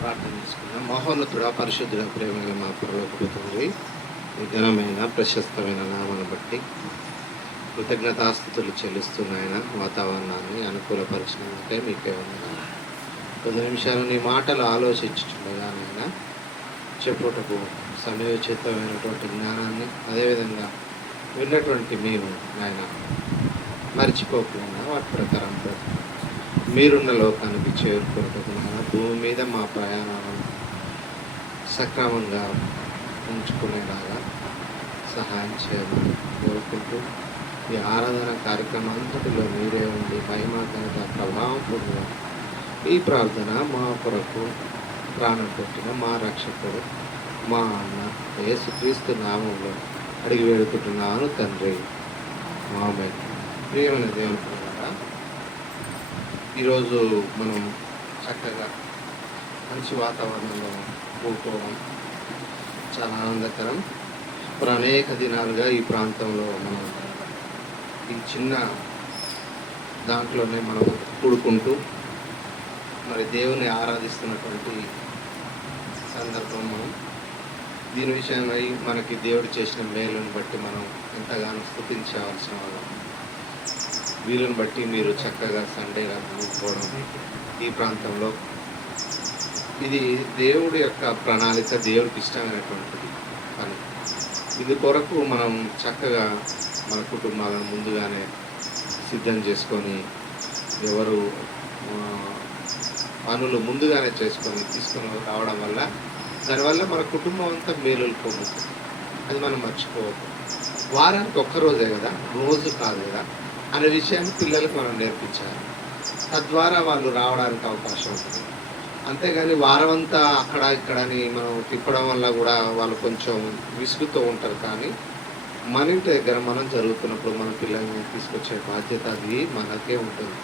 ప్రార్థన చేసుకుందాం. మహోన్నతుడా, పరిశుద్ధుడ, ప్రేమగల మా పరలోకపు తండ్రి, ఈ ఘనమైన ప్రశస్తమైన నామను బట్టి కృతజ్ఞతాస్థుతులు చెల్లిస్తున్నాయన. వాతావరణాన్ని అనుకూలపరిచినందుకే మీకే వందనాలు. కొద్ది నిమిషాలు నీ మాటలు ఆలోచించుండగా నాయన చెప్పుటకు సమయోచితమైనటువంటి జ్ఞానాన్ని, అదేవిధంగా విన్నటువంటి మేము నాయన మర్చిపోకుండా వాటి ప్రకారం మీరున్న లోకానికి చేరుకున్నట్టుకు నాయన భూమి మీద మా ప్రయాణాలను సక్రమంగా ఉంచుకునేలాగా సహాయం చేయమని కోరుకుంటూ ఈ ఆరాధన కార్యక్రమం అంతటిలో మీరే ఉండి మహిమ ఘనత ప్రభావం పొందిన ఈ ప్రార్థన మా కొరకు ప్రాణం పెట్టిన మా రక్షకుడు మా అన్న యేసుక్రీస్తు నామంలో అడిగి వేడుకుంటున్నాను తండ్రి, ఆమేన్. ప్రియమైన దేవుని పిల్లలారా, ఈరోజు మనం చక్కగా మంచి వాతావరణంలో కూడుకోవడం చాలా ఆనందకరం. మరి అనేక దినాలుగా ఈ ప్రాంతంలో మనం ఈ చిన్న దాంట్లోనే మనం కూడుకుంటూ మరి దేవుని ఆరాధిస్తున్నటువంటి సందర్భం. మనం దీని విషయమై మనకి దేవుడు చేసిన మేలుని బట్టి మనం ఎంతగానో స్తుతించవలసిన వాళ్ళం. వీలుని బట్టి మీరు చక్కగా సండేగా కూడుకోవడం ఈ ప్రాంతంలో ఇది దేవుడి యొక్క ప్రణాళిక, దేవుడికి ఇష్టమైనటువంటిది పని. ఇది కొరకు మనం చక్కగా మన కుటుంబాలను ముందుగానే సిద్ధం చేసుకొని, ఎవరు పనులు ముందుగానే చేసుకొని తీసుకొని రావడం వల్ల దానివల్ల మన కుటుంబం అంతా మేలులు పొందుతుంది. అది మనం మర్చిపోవద్దు. వారానికి ఒక్కరోజే కదా, రోజు కాదు కదా అనే విషయాన్ని పిల్లలకు మనం నేర్పించాలి. తద్వారా వాళ్ళు రావడానికి అవకాశం ఉంటుంది. అంతేగాని వారం అంతా అక్కడ ఇక్కడని మనం తిప్పడం వల్ల కూడా వాళ్ళు కొంచెం విసుగుతూ ఉంటారు. కానీ మన ఇంటి దగ్గర మనం జరుగుతున్నప్పుడు మన పిల్లల్ని తీసుకొచ్చే బాధ్యత అది మనకే ఉంటుంది.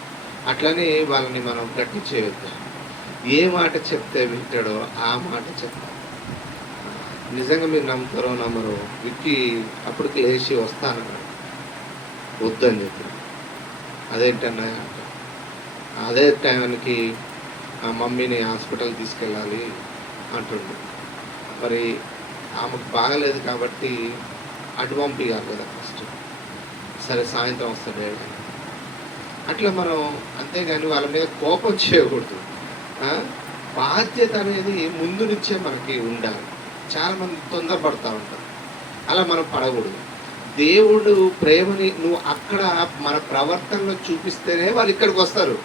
అట్లనే వాళ్ళని మనం గట్టి చేయొద్దు. ఏ మాట చెప్తే వింటాడో ఆ మాట చెప్తాం. నిజంగా మీరు నమ్ముతారో నమ్మరో, విక్కి అప్పటికి లేచి వస్తానన్నాడు, వద్దని చెప్పి. అదేంటన్నా, అదే టైంకి ఆ మమ్మీని హాస్పిటల్ తీసుకెళ్ళాలి అంటుండు. మరి ఆమెకు బాగలేదు కాబట్టి అటు పంపించాలి కదా ఫస్ట్. సరే సాయంత్రం వస్తాడే అట్లా మనం. అంతేగాని వాళ్ళ మీద కోపం చేయకూడదు. బాధ్యత అనేది ముందు నుంచే మనకి ఉండాలి. చాలామంది తొందరపడతా ఉంటారు, అలా మనం పడకూడదు. దేవుడు ప్రేమని నువ్వు అక్కడ మన ప్రవర్తనలో చూపిస్తేనే వాళ్ళు ఇక్కడికి వస్తారు.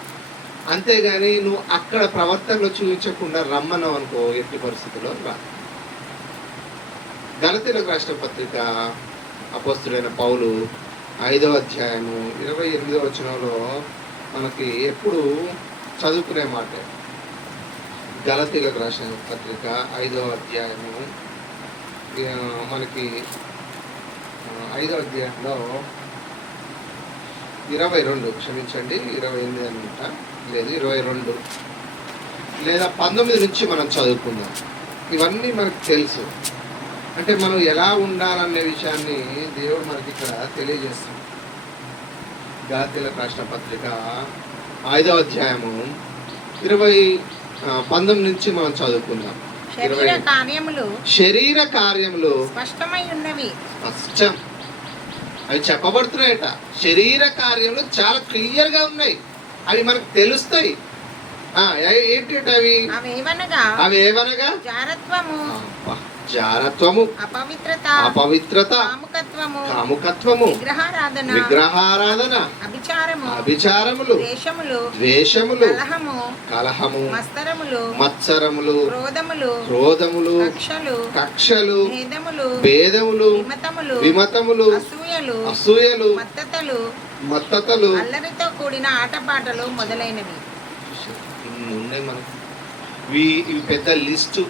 అంతేగాని నువ్వు అక్కడ ప్రవర్తనలో చూపించకుండా రమ్మన్నావు అనుకో, ఎట్టి పరిస్థితుల్లో రా. గలతీయులకు రాసిన పత్రిక అపోస్తుడైన పౌలు 5వ అధ్యాయము 28వ వచనంలో మనకి ఎప్పుడు చదువుకునే మాట. గలతీయులకు రాసిన పత్రిక 5వ అధ్యాయము మనకి 5వ అధ్యాయంలో 22, క్షమించండి 28 అనుకుంటా, లేదు 22 లేదా 19 నుంచి మనం చదువుకుందాం. ఇవన్నీ మనకు తెలుసు. అంటే మనం ఎలా ఉండాలనే విషయాన్ని దేవుడు మనకి ఇక్కడ తెలియజేస్తుంది. గలతీయులకు రాసిన పత్రిక 5వ అధ్యాయము 19 నుంచి మనం చదువుకుందాం. శరీర కార్యములు స్పష్టమై ఉన్నవి. స్పష్టం అవి చెప్పబడుతున్నాయట. శరీర కార్యములు చాలా క్లియర్ గా ఉన్నాయి, అవి మనకు తెలుస్తాయి. ఏంటి అవేవనగా జారత్వము, అపవిత్రత, కాముకత్వము, విగ్రహారాధన, అభిచారములు, ద్వేషములు, కలహము, మత్సరములు, క్రోధములు, కక్షలు, భేదములు, విమతములు, అసూయలు, మత్తతలు, అల్లరితో కూడిన ఆటపాటలు మొదలైనవి. ఉన్నాయి మనకు. ఇవి పెద్ద లిస్టు.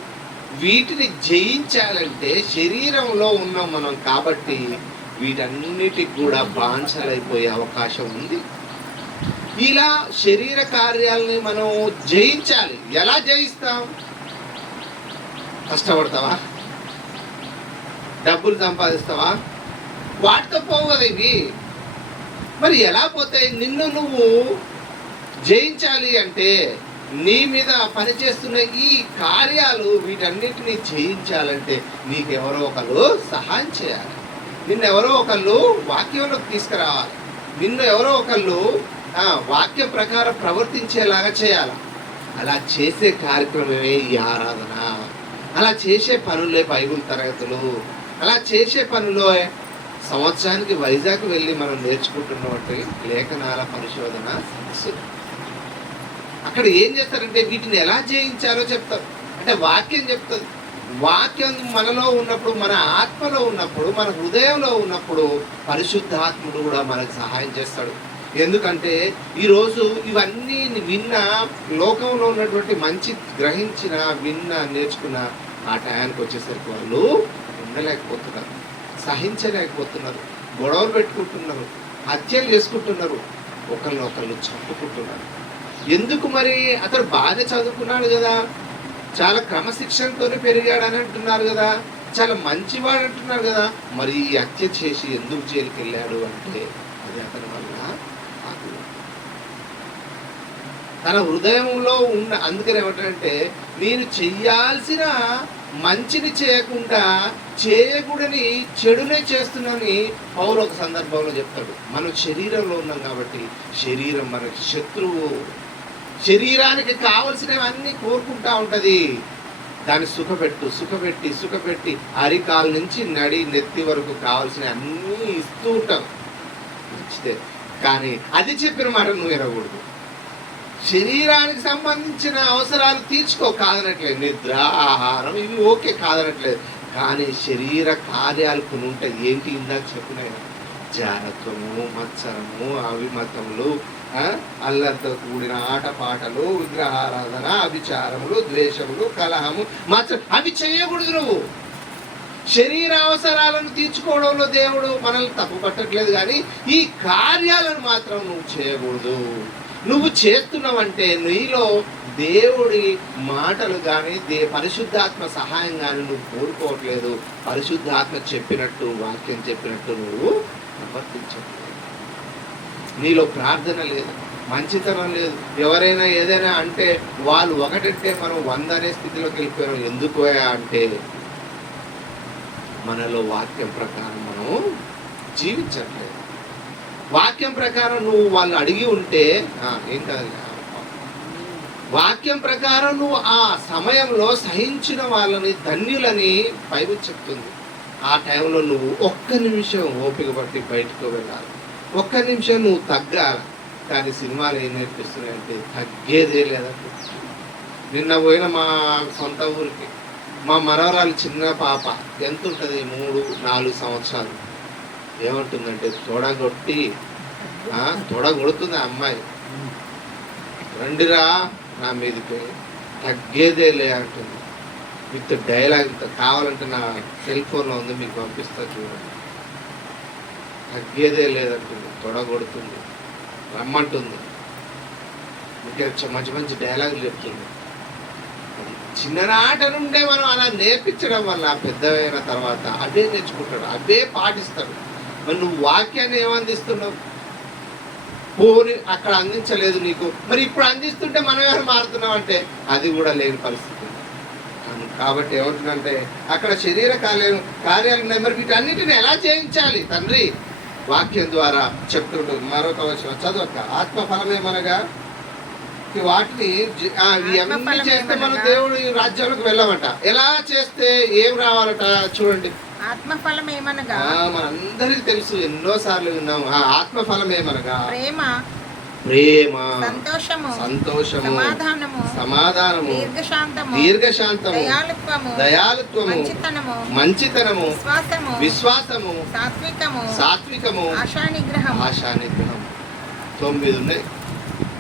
వీటిని జయించాలంటే శరీరంలో ఉన్నాం మనం కాబట్టి వీటన్నిటికి కూడా బానిసలైపోయే అవకాశం ఉంది. ఇలా శరీర కార్యాలని మనం జయించాలి. ఎలా జయిస్తాం? కష్టపడతావా? డబ్బులు సంపాదిస్తావా? వాటితో పోవు కదా ఇవి. మరి ఎలా పోతాయి? నిన్ను నువ్వు జయించాలి అంటే నీ మీద పనిచేస్తున్న ఈ కార్యాలు వీటన్నిటిని చేయించాలంటే నీకెవరో ఒకళ్ళు సహాయం చేయాలి. నిన్నెవరో ఒకళ్ళు వాక్యంలోకి తీసుకురావాలి. నిన్ను ఎవరో ఒకళ్ళు వాక్యం ప్రకారం ప్రవర్తించేలాగా చేయాలి. అలా చేసే కార్యక్రమమే ఈ ఆరాధన. అలా చేసే పనులే బైబిల్ తరగతులు. అలా చేసే పనులో సంవత్సరానికి వైజాగ్ వెళ్ళి మనం నేర్చుకుంటున్నటువంటి లేఖనాల పరిశోధన సదస్సులు. అక్కడ ఏం చేస్తారంటే వీటిని ఎలా జయించాలో చెప్తారు. అంటే వాక్యం చెప్తుంది. వాక్యం మనలో ఉన్నప్పుడు, మన ఆత్మలో ఉన్నప్పుడు, మన హృదయంలో ఉన్నప్పుడు పరిశుద్ధాత్ముడు కూడా మనకు సహాయం చేస్తాడు. ఎందుకంటే ఈరోజు ఇవన్నీ విన్న, లోకంలో ఉన్నటువంటి మంచి గ్రహించిన, విన్న, నేర్చుకున్న ఆ టయానికి వచ్చేసరికి వాళ్ళు ఉండలేకపోతున్నారు, సహించలేకపోతున్నారు, గొడవలు పెట్టుకుంటున్నారు, హత్యలు చేసుకుంటున్నారు, ఒకళ్ళు చంపుకుంటున్నారు. ఎందుకు మరి? అతడు బాగా చదువుకున్నాడు కదా, చాలా క్రమశిక్షణతోనే పెరిగాడని అంటున్నారు కదా, చాలా మంచివాడు అంటున్నారు కదా, మరి ఈ హత్య చేసి ఎందుకు జైలుకి వెళ్ళాడు అంటే అది అతని వల్ల తన హృదయంలో ఉన్న. అందుకని ఏమంటారంటే నేను చెయ్యాల్సిన మంచిని చేయకుండా చేయకూడని చెడునే చేస్తున్నానని పౌలు ఒక సందర్భంలో చెప్తాడు. మనం శరీరంలో ఉన్నాం కాబట్టి శరీరం మనకి శత్రువు. శరీరానికి కావలసినవన్నీ కోరుకుంటా ఉంటుంది. దాన్ని సుఖపెట్టి అరికాల నుంచి నడి నెత్తి వరకు కావాల్సిన అన్నీ ఇస్తూ ఉంటాం. మంచిదే, కానీ అది చెప్పిన మాట నువ్వు వినకూడదు. శరీరానికి సంబంధించిన అవసరాలు తీర్చుకో, కాదనట్లేదు. నిద్ర, ఆహారం ఇవి ఓకే, కాదనట్లేదు. కానీ శరీర కార్యాలు కొన్ని ఉంటాయి. ఏంటి? ఇందాక చెప్పినాయి, జారత్వము, మత్సరము, అవిమతములు, అల్లరితో కూడిన ఆటపాటలు, విగ్రహారాధన, అభిచారములు, ద్వేషములు, కలహము, మత్సరం, అవి చేయకూడదు. నువ్వు శరీర అవసరాలను తీర్చుకోవడంలో దేవుడు మనల్ని తప్పు పట్టట్లేదు, కానీ ఈ కార్యాలను మాత్రం నువ్వు చేయకూడదు. నువ్వు చేస్తున్నావంటే నీలో దేవుడి మాటలు కానీ పరిశుద్ధాత్మ సహాయం కానీ నువ్వు కోరుకోవట్లేదు. పరిశుద్ధాత్మ చెప్పినట్టు, వాక్యం చెప్పినట్టు నువ్వు ప్రవర్తించట్లేదు. నీలో ప్రార్థన లేదు, మంచితనం లేదు. ఎవరైనా ఏదైనా అంటే వాళ్ళు ఒకటంటే మనం 100 అనే స్థితిలోకి వెళ్ళిపోయాం. ఎందుకు అంటే మనలో వాక్యం ప్రకారం మనం జీవించట్లేదు. వాక్యం ప్రకారం నువ్వు వాళ్ళు అడిగి ఉంటే ఏం కాదు, వాక్యం ప్రకారం నువ్వు ఆ సమయంలో సహించిన వాళ్ళని ధన్యులని బైబిల్ చెప్తుంది. ఆ టైంలో నువ్వు ఒక్క నిమిషం ఓపిక పట్టి బయటకు వెళ్ళాలి, ఒక్క నిమిషం నువ్వు తగ్గాలి. కానీ సినిమాలు ఏం నేర్పిస్తున్నాయంటే తగ్గేదే లేదంటే. నిన్న పోయిన మా సొంత ఊరికి మా మనవరాలు చిన్న పాప, ఎంత ఉంటుంది, 3-4 సంవత్సరాలు. ఏమంటుందంటే తొడగొడుతుంది ఆ అమ్మాయి. రండిరా నా మీదకి, తగ్గేదేలే అంటుంది. మీకు డైలాగ్ కావాలంటే నా సెల్ ఫోన్లో ఉంది, మీకు పంపిస్తా చూడండి. తగ్గేదే లేదంటుంది, తొడగొడుతుంది, రమ్మంటుంది, ఇంకా మంచి మంచి డైలాగులు చెప్తుంది. చిన్ననాట నుండే మనం అలా నేర్పించడం వల్ల పెద్దవైన తర్వాత అదే నేర్చుకుంటాడు, అదే పాటిస్తాడు. మరి నువ్వు వాక్యాన్ని ఏమందిస్తున్నావు? పోని అక్కడ అందించలేదు నీకు, మరి ఇప్పుడు అందిస్తుంటే మనం ఎవరు మారుతున్నాం అంటే అది కూడా లేని పరిస్థితి. కాబట్టి ఏమవుతుందంటే అక్కడ శరీర కార్యాలు ఉన్నాయి. మరి వీటన్నిటిని ఎలా చేయించాలి? తండ్రి వాక్యం ద్వారా చెప్తుంటుంది. మరొక వచనం చదవక, ఆత్మఫలమేమనగా వాటిని అన్నీ చేస్తే మనం దేవుడి రాజ్యంలోకి వెళ్ళామట. ఎలా చేస్తే ఏం రావాలట చూడండి. ఆత్మఫలం ఏమనగా మనందరికి తెలుసు, ఎన్నోసార్లు విన్నాము. ఆత్మఫలం ఏమనగా ప్రేమ, సంతోషము, సమాధానము, దీర్ఘశాంతము, దయాళుత్వము, మంచితనము, విశ్వాసము, సాత్వికము, ఆశానిగ్రహం. 9 ఉన్నాయి.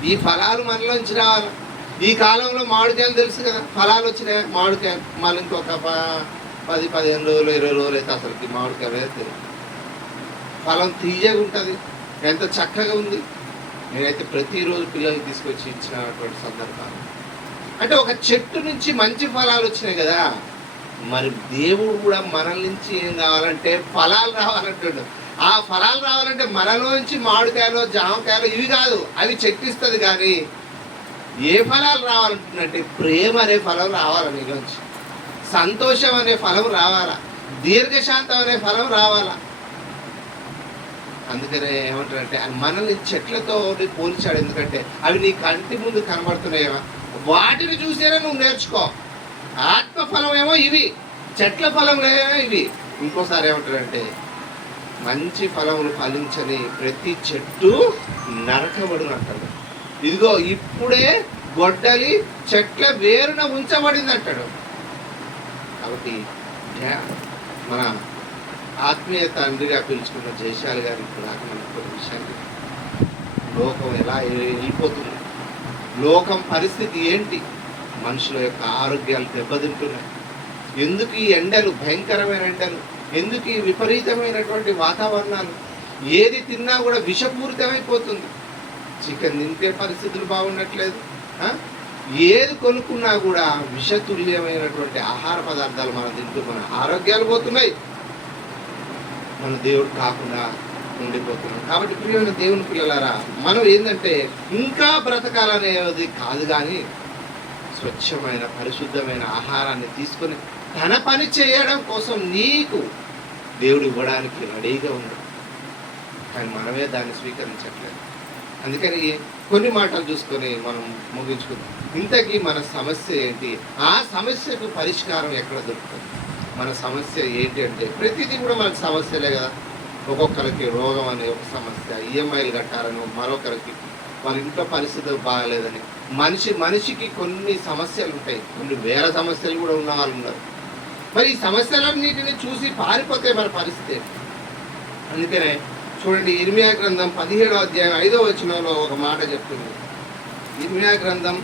ఈ ఫలాలు మనలోంచి రావాలి. ఈ కాలంలో మామిడికాయలు తెలుసు కదా, ఫలాలు వచ్చినాయి మామిడికాయలు. మళ్ళీ ఇంకొక 10-15 రోజులు 20 రోజులు అయితే అసలుకి మామిడికాయ వేస్తే ఫలం తీయగా ఉంటుంది, ఎంత చక్కగా ఉంది. నేనైతే ప్రతిరోజు పిల్లలకి తీసుకొచ్చి ఇచ్చినటువంటి సందర్భాలు. అంటే ఒక చెట్టు నుంచి మంచి ఫలాలు వచ్చినాయి కదా, మరి దేవుడు కూడా మనల నుంచి ఏం కావాలంటే ఫలాలు రావాలంటాడు. ఆ ఫలాలు రావాలంటే మనలోంచి మామిడికాయలు, జామకాయలు ఇవి కాదు, అవి చెట్టిస్తుంది. కానీ ఏ ఫలాలు రావాలంటున్నట్టే ప్రేమ అనే ఫలం రావాలా నీలోంచి, సంతోషం అనే ఫలం రావాలా, దీర్ఘశాంతం అనే ఫలం రావాలా. అందుకనే ఏమంటారంటే మనల్ని చెట్లతో పోల్చాడు. ఎందుకంటే అవి నీ కంటి ముందు కనబడుతున్నాయేమో, వాటిని చూసేనా నువ్వు నేర్చుకో. ఆత్మ ఫలం ఏమో ఇవి, చెట్ల ఫలంలేమో ఇవి. ఇంకోసారి ఏమంటారంటే మంచి ఫలములు ఫలించని ప్రతి చెట్టు నరకబడును అంటాడు. ఇదిగో ఇప్పుడే గొడ్డలి చెట్ల వేరున ఉంచబడింది అంటాడు. కాబట్టి మన ఆత్మీయ తండ్రిగా పిలుచుకున్న జయశాలి గారు ఇప్పుడు దాకా మనకు కొన్ని విషయాలు, లోకం ఎలా వెళ్ళిపోతుంది, లోకం పరిస్థితి ఏంటి, మనుషుల యొక్క ఆరోగ్యాలు దెబ్బతింటున్నాయి, ఎందుకు ఈ ఎండలు, భయంకరమైన ఎండలు, ఎందుకు ఈ విపరీతమైనటువంటి వాతావరణాలు, ఏది తిన్నా కూడా విషపూరితమైపోతుంది. చికెన్ తింటే పరిస్థితులు బాగుండట్లేదు, ఏది కొనుక్కున్నా కూడా విషతుల్యమైనటువంటి ఆహార పదార్థాలు మనం తింటూ మన ఆరోగ్యాలు పోతున్నాయి, మన దేవుడు కాకుండా ఉండిపోతున్నాం. కాబట్టి ప్రియమైన దేవుని పిల్లలారా, మనం ఏంటంటే ఇంకా బ్రతకాలనేది కాదు, కానీ స్వచ్ఛమైన పరిశుద్ధమైన ఆహారాన్ని తీసుకొని తన పని చేయడం కోసం నీకు దేవుడు ఇవ్వడానికి రెడీగా ఉంది. కానీ మనమే దాన్ని స్వీకరించట్లేదు. అందుకని కొన్ని మాటలు చూసుకొని మనం ముగించుకుందాం. ఇంతకీ మన సమస్య ఏంటి, ఆ సమస్యకు పరిష్కారం ఎక్కడ దొరుకుతుంది? మన సమస్య ఏంటి అంటే ప్రతిదీ కూడా మనకు సమస్యలే కదా. ఒక్కొక్కరికి రోగం అనే ఒక సమస్య, ఈఎంఐలు కట్టాలని మరొకరికి, వాళ్ళ ఇంట్లో పరిస్థితులు బాగలేదని, మనిషికి కొన్ని సమస్యలు ఉంటాయి, కొన్ని వేల సమస్యలు కూడా ఉన్న వాళ్ళు ఉన్నారు. మరి ఈ సమస్యలన్నిటిని చూసి పారిపోతే మన పరిస్థితి. అందుకనే చూడండి, ఇర్మియా గ్రంథం 17వ అధ్యాయం 5వ వచనంలో ఒక మాట చెప్తుంది. ఇర్మియా గ్రంథం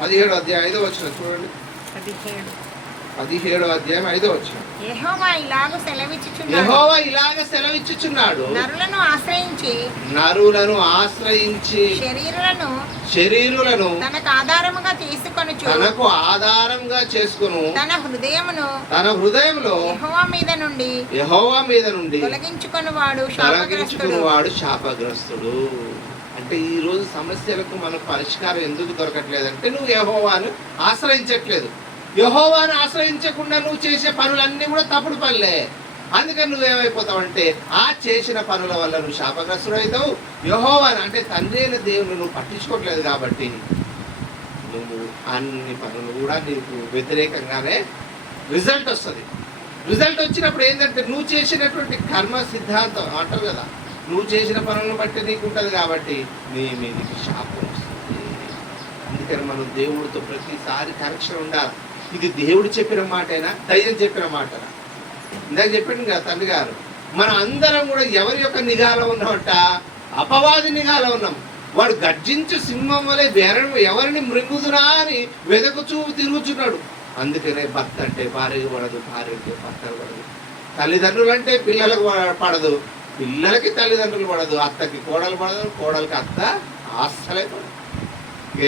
17వ అధ్యాయం 5వ వచనం చూడండి. 17వ అధ్యాయం 5వ వచనం. యెహోవా ఇలాగ సెలవిచ్చుచున్నాడు, నరులను ఆశ్రయించి శరీరులను తనకు ఆధారముగా చేసుకొను తన హృదయములో యెహోవా మీద నుండి తొలగించుకొనువాడు శాపగ్రస్తుడు. అంటే ఈ రోజు సమస్యలకు మనకు పరిష్కారం ఎందుకు దొరకట్లేదంటే నువ్వు యెహోవాను ఆశ్రయించట్లేదు. యెహోవాను ఆశ్రయించకుండా నువ్వు చేసే పనులన్నీ కూడా తప్పుడు పనులే. అందుకని నువ్వేమైపోతావంటే ఆ చేసిన పనుల వల్ల నువ్వు శాపగ్రస్తుడు అవుతావు. యెహోవాను అంటే తండ్రి అయిన దేవుని నువ్వు పట్టించుకోవట్లేదు, కాబట్టి నువ్వు అన్ని పనులు కూడా నీకు వ్యతిరేకంగానే రిజల్ట్ వస్తుంది. రిజల్ట్ వచ్చినప్పుడు ఏంటంటే నువ్వు చేసినటువంటి కర్మ సిద్ధాంతం అంటారు కదా, నువ్వు చేసిన పనులను బట్టి నీకు ఉంటుంది, కాబట్టి నీ మీదకి శాపం వస్తుంది. అందుకని మనం దేవుడితో ప్రతిసారి కరెక్షన్ ఉండాలి. ఇది దేవుడు చెప్పిన మాటైనా దయ్యం చెప్పిన మాటనా? ఇందాక చెప్పింది కదా తండ్రి గారు, మనం అందరం కూడా ఎవరి యొక్క నిఘాలో ఉన్నామంట? అపవాది నిఘాలో ఉన్నాం. వాడు గర్జించు సింహం వలె ఎవరిని మృంగుదునా అని వెదకుచూ తిరుగుచున్నాడు. అందుకనే భర్త అంటే భార్యకు పడదు, భార్య అంటే భర్తకు పడదు, తల్లిదండ్రులు అంటే పిల్లలకు పడదు, పిల్లలకి తల్లిదండ్రులు పడదు, అత్తకి కోడలు పడదు, కోడలికి అత్త అస్సలే పడదు.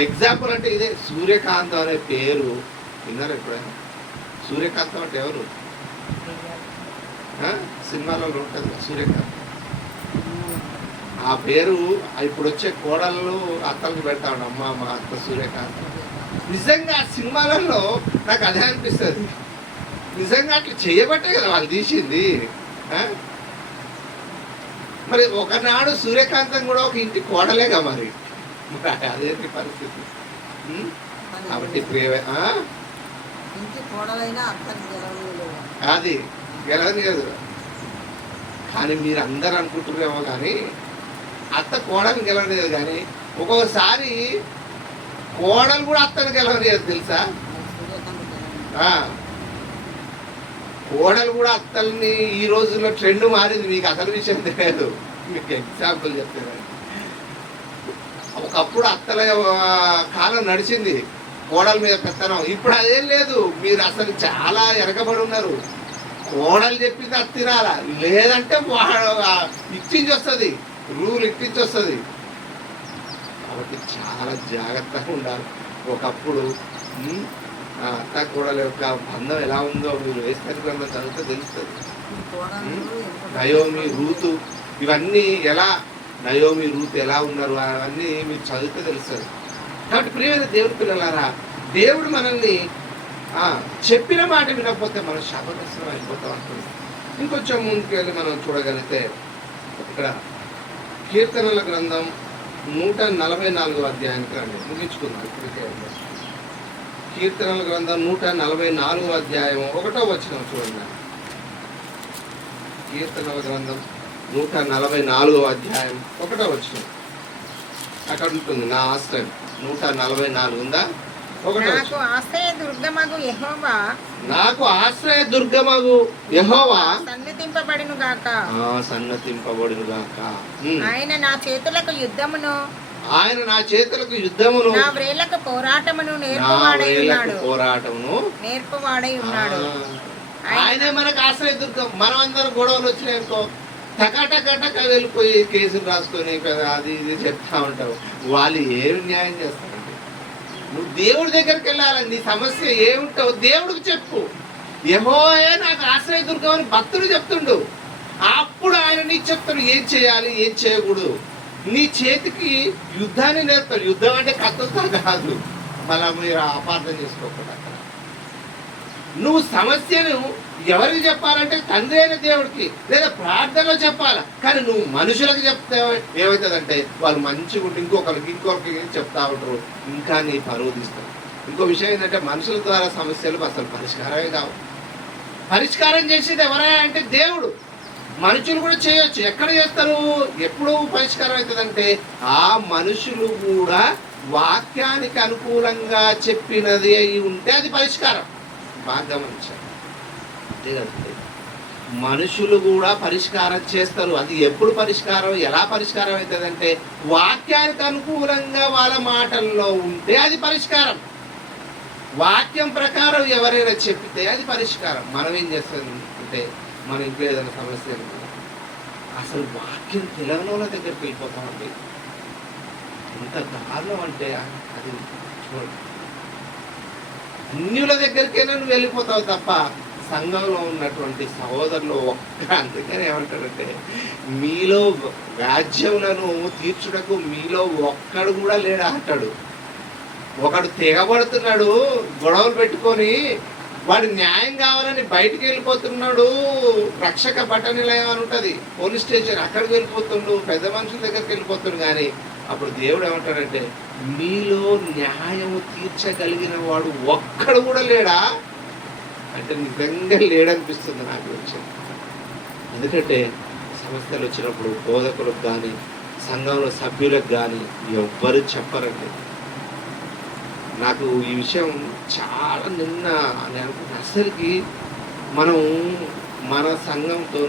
ఎగ్జాంపుల్ అంటే ఇదే. సూర్యకాంతం అనే పేరు విన్నారు ఎప్పుడైనా? సూర్యకాంతం అంటే ఎవరు? సినిమాలలో ఉంటుంది సూర్యకాంతం. ఆ పేరు ఇప్పుడు వచ్చే కోడళ్ళు అత్తలకు పెడతాడు, అమ్మ మా అత్త సూర్యకాంతం. నిజంగా ఆ సినిమాలలో నాకు అదే అనిపిస్తుంది. నిజంగా అట్లా చేయబట్టే కదా వాళ్ళు తీసింది. మరి ఒకనాడు సూర్యకాంతం కూడా ఒక ఇంటి కోడలేగా, మరి అదేంటి పరిస్థితి? కాబట్టి అది గెలవని లేదు. కానీ మీరు అందరు అనుకుంటున్నారేమో కానీ అత్త కోడలు గెలవలేదు. కానీ ఒక్కొక్కసారి కోడలు కూడా అత్తను గెలవలేదు, తెలుసా? కోడలు కూడా అత్తల్ని ఈ రోజుల్లో ట్రెండ్ మారింది. మీకు అసలు విషయం తెలియదు. మీకు ఎగ్జాంపుల్ చెప్తాను. ఒకప్పుడు అత్తల కాలం నడిచింది, కోడల మీద పెత్తనం. ఇప్పుడు అదేం లేదు. మీరు అసలు చాలా ఎరగబడి ఉన్నారు. కోడలు చెప్పింది అది తినాలా, లేదంటే ఇచ్చించి వస్తుంది, రూల్ ఇచ్చించి వస్తుంది. కాబట్టి చాలా జాగ్రత్తగా ఉండాలి. ఒకప్పుడు అత్త కోడల యొక్క బంధం ఎలా ఉందో మీరు ఎస్తేరు గ్రంథం చదివితే తెలుస్తుంది. నయోమి రూతు ఇవన్నీ ఎలా, నయోమి రూతు ఎలా ఉన్నారు అవన్నీ మీరు చదివితే తెలుస్తుంది. కాబట్టి ప్రియమైన దేవుడి పిల్లలారా, దేవుడు మనల్ని చెప్పిన మాట వినకపోతే మనం శాపగ్రస్తం అయిపోతాం అనుకుంది. ఇంకొంచెం ముందుకెళ్ళి మనం చూడగలిగితే ఇక్కడ కీర్తనల గ్రంథం 144 అధ్యాయానికి రండి, ముగించుకుందాం. ఇప్పటికే కీర్తనల గ్రంథం 144 అధ్యాయం 1వ వచనం చూడండి. కీర్తనల గ్రంథం 144 అధ్యాయం 1వ వచనం అక్కడ ఉంటుంది. నా ఆశ్రయం 144 ఉందా? నాకు ఆశ్రయ దుర్గమగు యెహోవా, నాకు ఆశ్రయ దుర్గమగు యెహోవా సన్నతింపబడును గాక, సన్నతింపబడును గాక. ఆయన నా చేతులకు యుద్ధమును, ఆయన నా చేతులకు యుద్ధమును, నా వ్రేళ్లకు పోరాటమును నేర్పువాడై ఉన్నాడు. ఆయనే మనకు ఆశ్రయ దుర్గం. మనం అందరం గొడవలు వచ్చినాయనుకో టకాటక వెళ్ళిపోయి కేసులు రాసుకొని అది ఇది చెప్తా ఉంటావు. వాళ్ళు ఏమి న్యాయం చేస్తారండి? నువ్వు దేవుడి దగ్గరికి వెళ్ళాలని, నీ సమస్య ఏముంటావు దేవుడికి చెప్పు. యెహోవాయే నాకు ఆశ్రయ దుర్గం అని భక్తుడు చెప్తుండు. అప్పుడు ఆయన నీకు చెప్తాడు ఏం చేయాలి, ఏం చేయకూడదు. నీ చేతికి యుద్ధాన్ని నేర్పుతాడు. యుద్ధం అంటే కత్తులతో కాదు, మళ్ళా మీరు అపార్థం చేసుకోకూడదు. అక్కడ నువ్వు సమస్యను ఎవరికి చెప్పాలంటే తండ్రి అయిన దేవుడికి లేదా ప్రార్థనలో చెప్పాలి. కానీ నువ్వు మనుషులకు చెప్తే ఏమవుతుందంటే వాళ్ళు మంచిగా ఉంటే ఇంకొకరికి చెప్తా ఉంటారు, ఇంకా నీ పరువు తీస్తారు. ఇంకో విషయం ఏంటంటే మనుషుల ద్వారా సమస్యలు అసలు పరిష్కారమే కావు. పరిష్కారం చేసేది ఎవరైనా అంటే దేవుడు. మనుషులు కూడా చేయొచ్చు. ఎక్కడ చేస్తారు? ఎప్పుడు పరిష్కారం అవుతుందంటే ఆ మనుషులు కూడా వాక్యానికి అనుకూలంగా చెప్పినది అయి ఉంటే అది పరిష్కారం. బాగా గమనించారు. అంతే కదండి, మనుషులు కూడా పరిష్కారం చేస్తారు. అది ఎప్పుడు పరిష్కారం, ఎలా పరిష్కారం అవుతుందంటే వాక్యానికి అనుకూలంగా వాళ్ళ మాటల్లో ఉంటే అది పరిష్కారం. వాక్యం ప్రకారం ఎవరైనా చెప్తే అది పరిష్కారం. మనం ఏం చేస్తాం అంటే మన ఇంట్లో ఏదైనా సమస్య అసలు వాక్యం తెలియని వాళ్ళ దగ్గరికి వెళ్ళిపోతామండి. ఎంత దారుణం అంటే అది చూడండి, అన్యుల దగ్గరికైనా నువ్వు వెళ్ళిపోతావు తప్ప సంఘంలో ఉన్నటువంటి సహోదరులు అందుకని ఏమంటారంటే మీలో వ్యాజ్యములను తీర్చుటకు మీలో ఒక్కడు కూడా లేడా అంటాడు. ఒకడు తెగబడుతున్నాడు గొడవలు పెట్టుకొని, వాడు న్యాయం కావాలని బయటికి వెళ్ళిపోతున్నాడు. రక్షక బట్ట నిలయం అని ఉంటుంది, పోలీస్ స్టేషన్, అక్కడికి వెళ్ళిపోతుండు, పెద్ద మనుషుల దగ్గరికి వెళ్ళిపోతుండు. కానీ అప్పుడు దేవుడు ఏమంటాడంటే మీలో న్యాయము తీర్చగలిగిన వాడు ఒక్కడు కూడా లేడా అంటే నిజంగా లేడనిపిస్తుంది నాకు వచ్చింది. ఎందుకంటే సమస్యలు వచ్చినప్పుడు బోధకులకు కానీ సంఘంలో సభ్యులకు కానీ ఎవ్వరు చెప్పరండి. నాకు ఈ విషయం చాలా నిన్న అని అనుకుంటున్నా. అసలుకి మనం మన సంఘంతో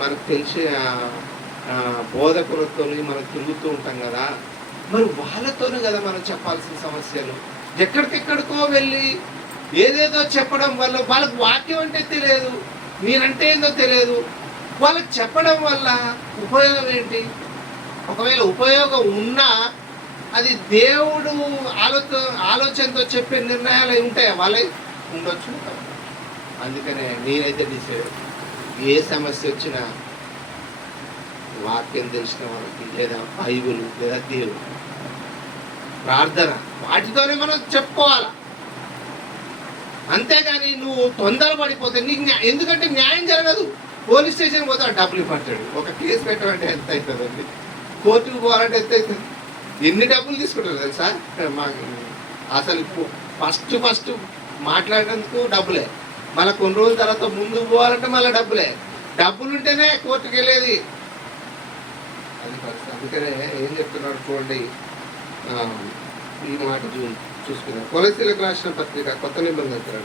మనకు తెలిసే బోధకులతో మనం తిరుగుతూ ఉంటాం కదా, మరి వాళ్ళతోనే కదా మనం చెప్పాల్సిన సమస్యలు. ఎక్కడికెక్కడికో వెళ్ళి ఏదేదో చెప్పడం వల్ల వాళ్ళకి వాక్యం అంటే తెలియదు, నేనంటే ఏందో తెలియదు. వాళ్ళకి చెప్పడం వల్ల ఉపయోగం ఏంటి? ఒకవేళ ఉపయోగం ఉన్నా అది దేవుడు ఆలోచనతో చెప్పే నిర్ణయాలు ఉంటాయా? వాళ్ళే ఉండొచ్చు. అందుకనే నేనైతే డిసైడ్, ఏ సమస్య వచ్చినా వాక్యం తెలిసిన వాళ్ళకి లేదా బైబిల్ లేదా దేవుడు ప్రార్థన వాటితోనే మనం చెప్పుకోవాలా. అంతేగాని నువ్వు తొందరపడిపోతే నీకు ఎందుకంటే న్యాయం జరగదు. పోలీస్ స్టేషన్ పోతే డబ్బులు ఇవ్వట్టాడు, ఒక కేసు పెట్టమంటే ఎంత అవుతుందండి, కోర్టుకు పోవాలంటే ఎంత అవుతుంది, ఎన్ని డబ్బులు తీసుకుంటారు తెలుసా? మాకు అసలు ఫస్ట్ మాట్లాడేందుకు డబ్బులే, మళ్ళీ కొన్ని రోజుల తర్వాత ముందుకు పోవాలంటే మళ్ళీ డబ్బులే. డబ్బులు ఉంటేనే కోర్టుకు వెళ్ళేది. అది పరిస్థితి. అందుకనే ఏం చెప్తున్నాడు చూడండి, ఈ మాట చూసుకున్నాం. కొలసీలకు రాసిన పత్రిక కొత్త నిబంధన,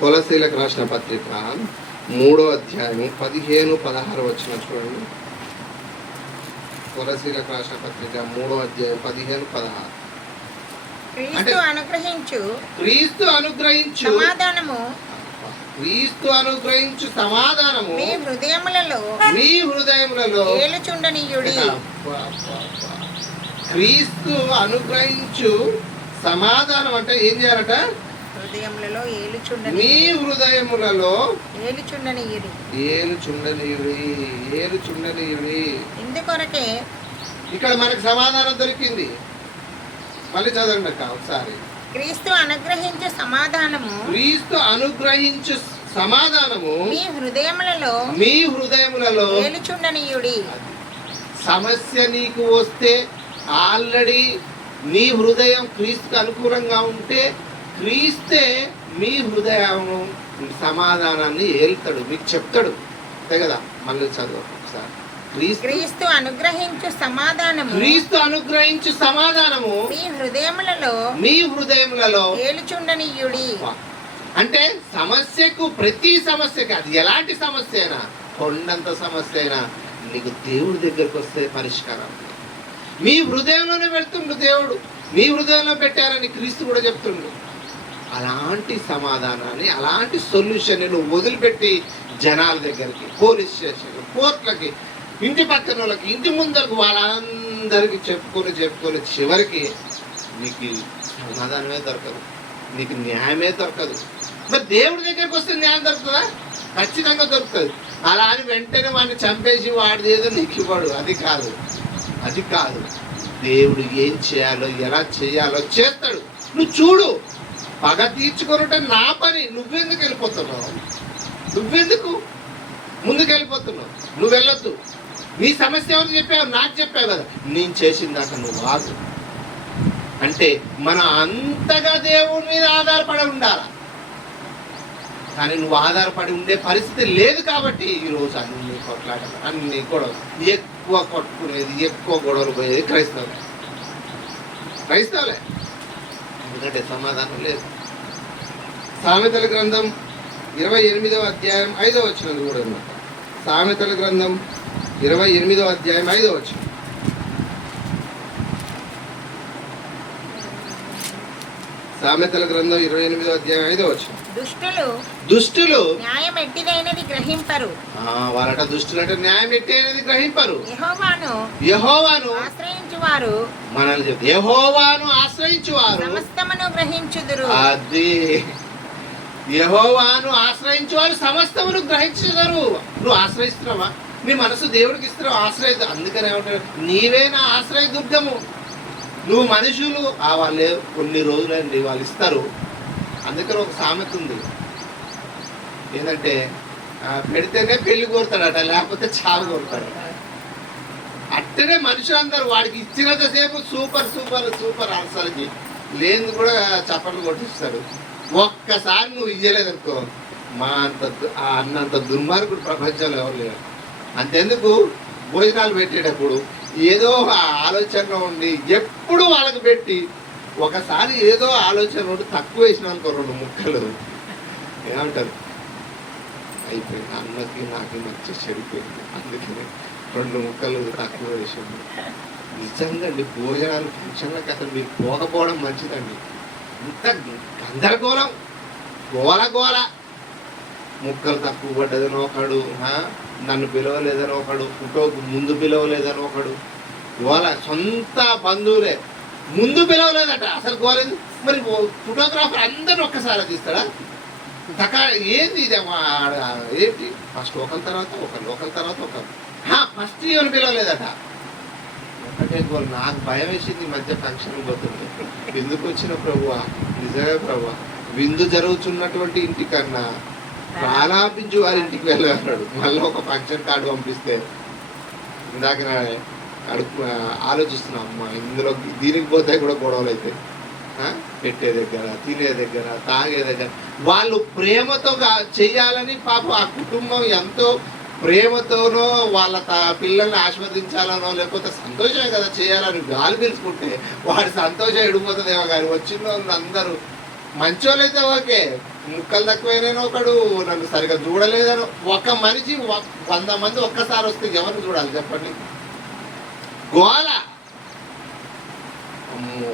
కొలసీలకు రాసిన పత్రిక 3వ అధ్యాయం 15-16 వచ్చిన చూడండి. కొలసీలకు రాసిన పత్రిక 3వ అధ్యాయం 15-16. క్రీస్తు అనుగ్రహించు సమాధానము మీ హృదయములలో ఏలుచుండనీయుడి. క్రీస్తు అనుగ్రహించు సమాధానం అంటే ఏం చేయాలట? హృదయములలో మీ ఏలుచుండని హృదయములలో ఏలుచుండనీయుడి. ఏలుచుండనీయుడి. ఇందుకొరకే ఇక్కడ మనకు సమాధానం దొరికింది. మళ్ళీ చదవండి అక్క ఒకసారి. క్రీస్తు అనుగ్రహించే సమాధానము క్రీస్తు అనుగ్రహించు సమాధానము మీ హృదయములలో ఏలుచుండనీయుడి. ఏలుచుండనీయుడి. సమస్య నీకు వస్తే ఆల్రెడీ నీ హృదయం క్రీస్తుకు అనుకూలంగా ఉంటే క్రీస్తే మీ హృదయం సమాధానాన్ని ఏలుతాడు, మీకు చెప్తాడు. అంతే కదా? మళ్ళీ చదువు ఒకసారి. క్రీస్తు అనుగ్రహించు సమాధానము క్రీస్తు అనుగ్రహించు సమాధానము మీ హృదయములలో ఏలుచుండనీయుడి. ఏలుచుండనీయుడి. అంటే సమస్యకు, ప్రతి సమస్యకి, అది ఎలాంటి సమస్య అయినా, కొండంత సమస్య అయినా నీకు దేవుడి దగ్గరకు వస్తే పరిష్కారం. మీ హృదయంలోనే పెడుతుండు దేవుడు. మీ హృదయంలో పెట్టారని క్రీస్తు కూడా చెప్తుండు. అలాంటి సమాధానాన్ని, అలాంటి సొల్యూషన్ నువ్వు వదిలిపెట్టి జనాల దగ్గరికి, పోలీస్ స్టేషన్, కోర్టులకి, ఇంటి పక్కన వాళ్ళకి, ఇంటి ముందరకు, వాళ్ళందరికీ చెప్పుకొని చివరికి నీకు సమాధానమే దొరకదు, నీకు న్యాయమే దొరకదు. మరి దేవుడి దగ్గరికి వస్తే న్యాయం దొరుకుతుందా? ఖచ్చితంగా దొరుకుతుంది. అలా అని వెంటనే వాడిని చంపేసి వాడిది ఏదో నీకు ఇవ్వడు. అది కాదు. దేవుడు ఏం చేయాలో, ఎలా చేయాలో చేస్తాడు. నువ్వు చూడు. పగ తీర్చుకోనట నా పని. నువ్వెందుకు వెళ్ళిపోతున్నావు? నువ్వెందుకు ముందుకు వెళ్ళిపోతున్నావు? నువ్వు వెళ్ళొద్దు. నీ సమస్య ఎవరు చెప్పావు? నాకు చెప్పావు కదా. నేను చేసిన దాకా నువ్వు ఆగు. అంటే మనం అంతగా దేవుడి మీద ఆధారపడి ఉండాలి. కానీ నువ్వు ఆధారపడి ఉండే పరిస్థితి లేదు కాబట్టి ఈరోజు అన్ని కొట్లాటలు, అన్ని గొడవలు, ఎక్కువ కొట్టుకునేది, ఎక్కువ గొడవలు పోయేది క్రైస్తవులే. ఎందుకంటే సమాధానం లేదు. సామెతల గ్రంథం 28వ అధ్యాయం 5వ వచనం కూడా ఉంది. సామెతల గ్రంథం 28వ అధ్యాయం 5వ వచనం. సామెతల గ్రంథం 28వ అధ్యాయం 5వ వచనం. దుష్టులు న్యాయం ఎట్టిదైనది గ్రహింపరు. వాళ్ళట దుష్టులు అంటే న్యాయం ఎట్టిదైనది గ్రహింపరు. యెహోవాను ఆశ్రయించువారు, మనల్ని చెప్తే యెహోవాను ఆశ్రయించువారు సమస్తమును గ్రహించుదురు. అది యెహోవాను ఆశ్రయించువారు సమస్తమును గ్రహించుదురు. నువ్వు ఆశ్రయిస్తున్నావా? నీ మనసు దేవుడికి ఇస్తున్నావు, ఆశ్రయ. అందుకని ఏమంటారు? నీవే నా ఆశ్రయ దుర్గము. నువ్వు మనుషులు వాళ్ళే కొన్ని రోజులండి వాళ్ళు ఇస్తారు. అందుకని ఒక సామెత ఉంది ఏంటంటే, పెడితేనే పెళ్లి కోరుతాడట, లేకపోతే చావు కోరుతాడట. అట్టనే మనుషులందరూ వాడికి ఇచ్చినంతసేపు సూపర్ అసలుకి లేని కూడా చప్పట్లు కొట్టిస్తాడు. ఒక్కసారి నువ్వు ఇయ్యలేదనుకో, అన్నంత దుర్మార్గుడు ప్రపంచంలో ఎవరు లేరు. అంతెందుకు, భోజనాలు పెట్టేటప్పుడు ఏదో ఆలోచనలో ఉండి ఎప్పుడు వాళ్ళకి పెట్టి, ఒకసారి ఏదో ఆలోచన ఉండి తక్కువ వేసినావు అనుకో, 2 ముక్కలు ఏమంటారు, అయిపోయింది, అన్నకి నాకు మధ్య చెడిపోయింది, అందుకని 2 ముక్కలు తక్కువ వేసింది. నిజంగా అండి, భోజనాలు ఫంక్షన్లకు అసలు మీరు పోకపోవడం మంచిదండి. ఇంత గందరగోళం, గోల, ముక్కలు తక్కువ పడ్డదని ఒకడు, నన్ను పిలవలేదని ఒకడు, ఫోటోకు ముందు పిలవలేదని ఒకడు, గోల. సొంత బంధువులే ముందు పిలవలేదట, అసలు గోలేదు. మరి ఫోటోగ్రాఫర్ అందరిని ఒక్కసారి తీస్తాడా? ఏంది ఇది? ఏంటి ఫస్ట్ ఒకరి తర్వాత ఒకరు ఫస్ట్ ఎవరు పిలవలేదట. ఒకటే గోల్. నాకు భయం వేసింది ఈ మధ్య ఫంక్షన్ పోతుంది. ఎందుకు వచ్చిన ప్రభువా, నిజమే ప్రభువా, విందు జరుగుతున్నటువంటి ఇంటికన్నా ప్రాలాపించి వారి ఇంటికి వెళ్ళాడు. మళ్ళీ ఒక ఫంక్షన్ కార్డు పంపిస్తే ఇందాక అడుగు ఆలోచిస్తున్నాం, అమ్మ ఇందులో దీనికి పోతే కూడా గొడవలు అయితే, పెట్టే దగ్గర, తినే దగ్గర, తాగే దగ్గర. వాళ్ళు ప్రేమతో చెయ్యాలని పాపం ఆ కుటుంబం ఎంతో ప్రేమతోనో వాళ్ళ పిల్లల్ని ఆస్వాదించాలనో, లేకపోతే సంతోషమే కదా చేయాలని గాలి పిలుచుకుంటే వాడి సంతోషం ఎడిపోతుందేమో. కానీ వచ్చిన వాళ్ళు అందరూ మంచోళ్ళైతే ఓకే, ముక్కలు తక్కువైనా ఒకడు, నన్ను సరిగా చూడలేదని ఒక మనిషి 100 మంది ఒక్కసారి వస్తే ఎవరిని చూడాలి చెప్పండి? గోల. అమ్మో,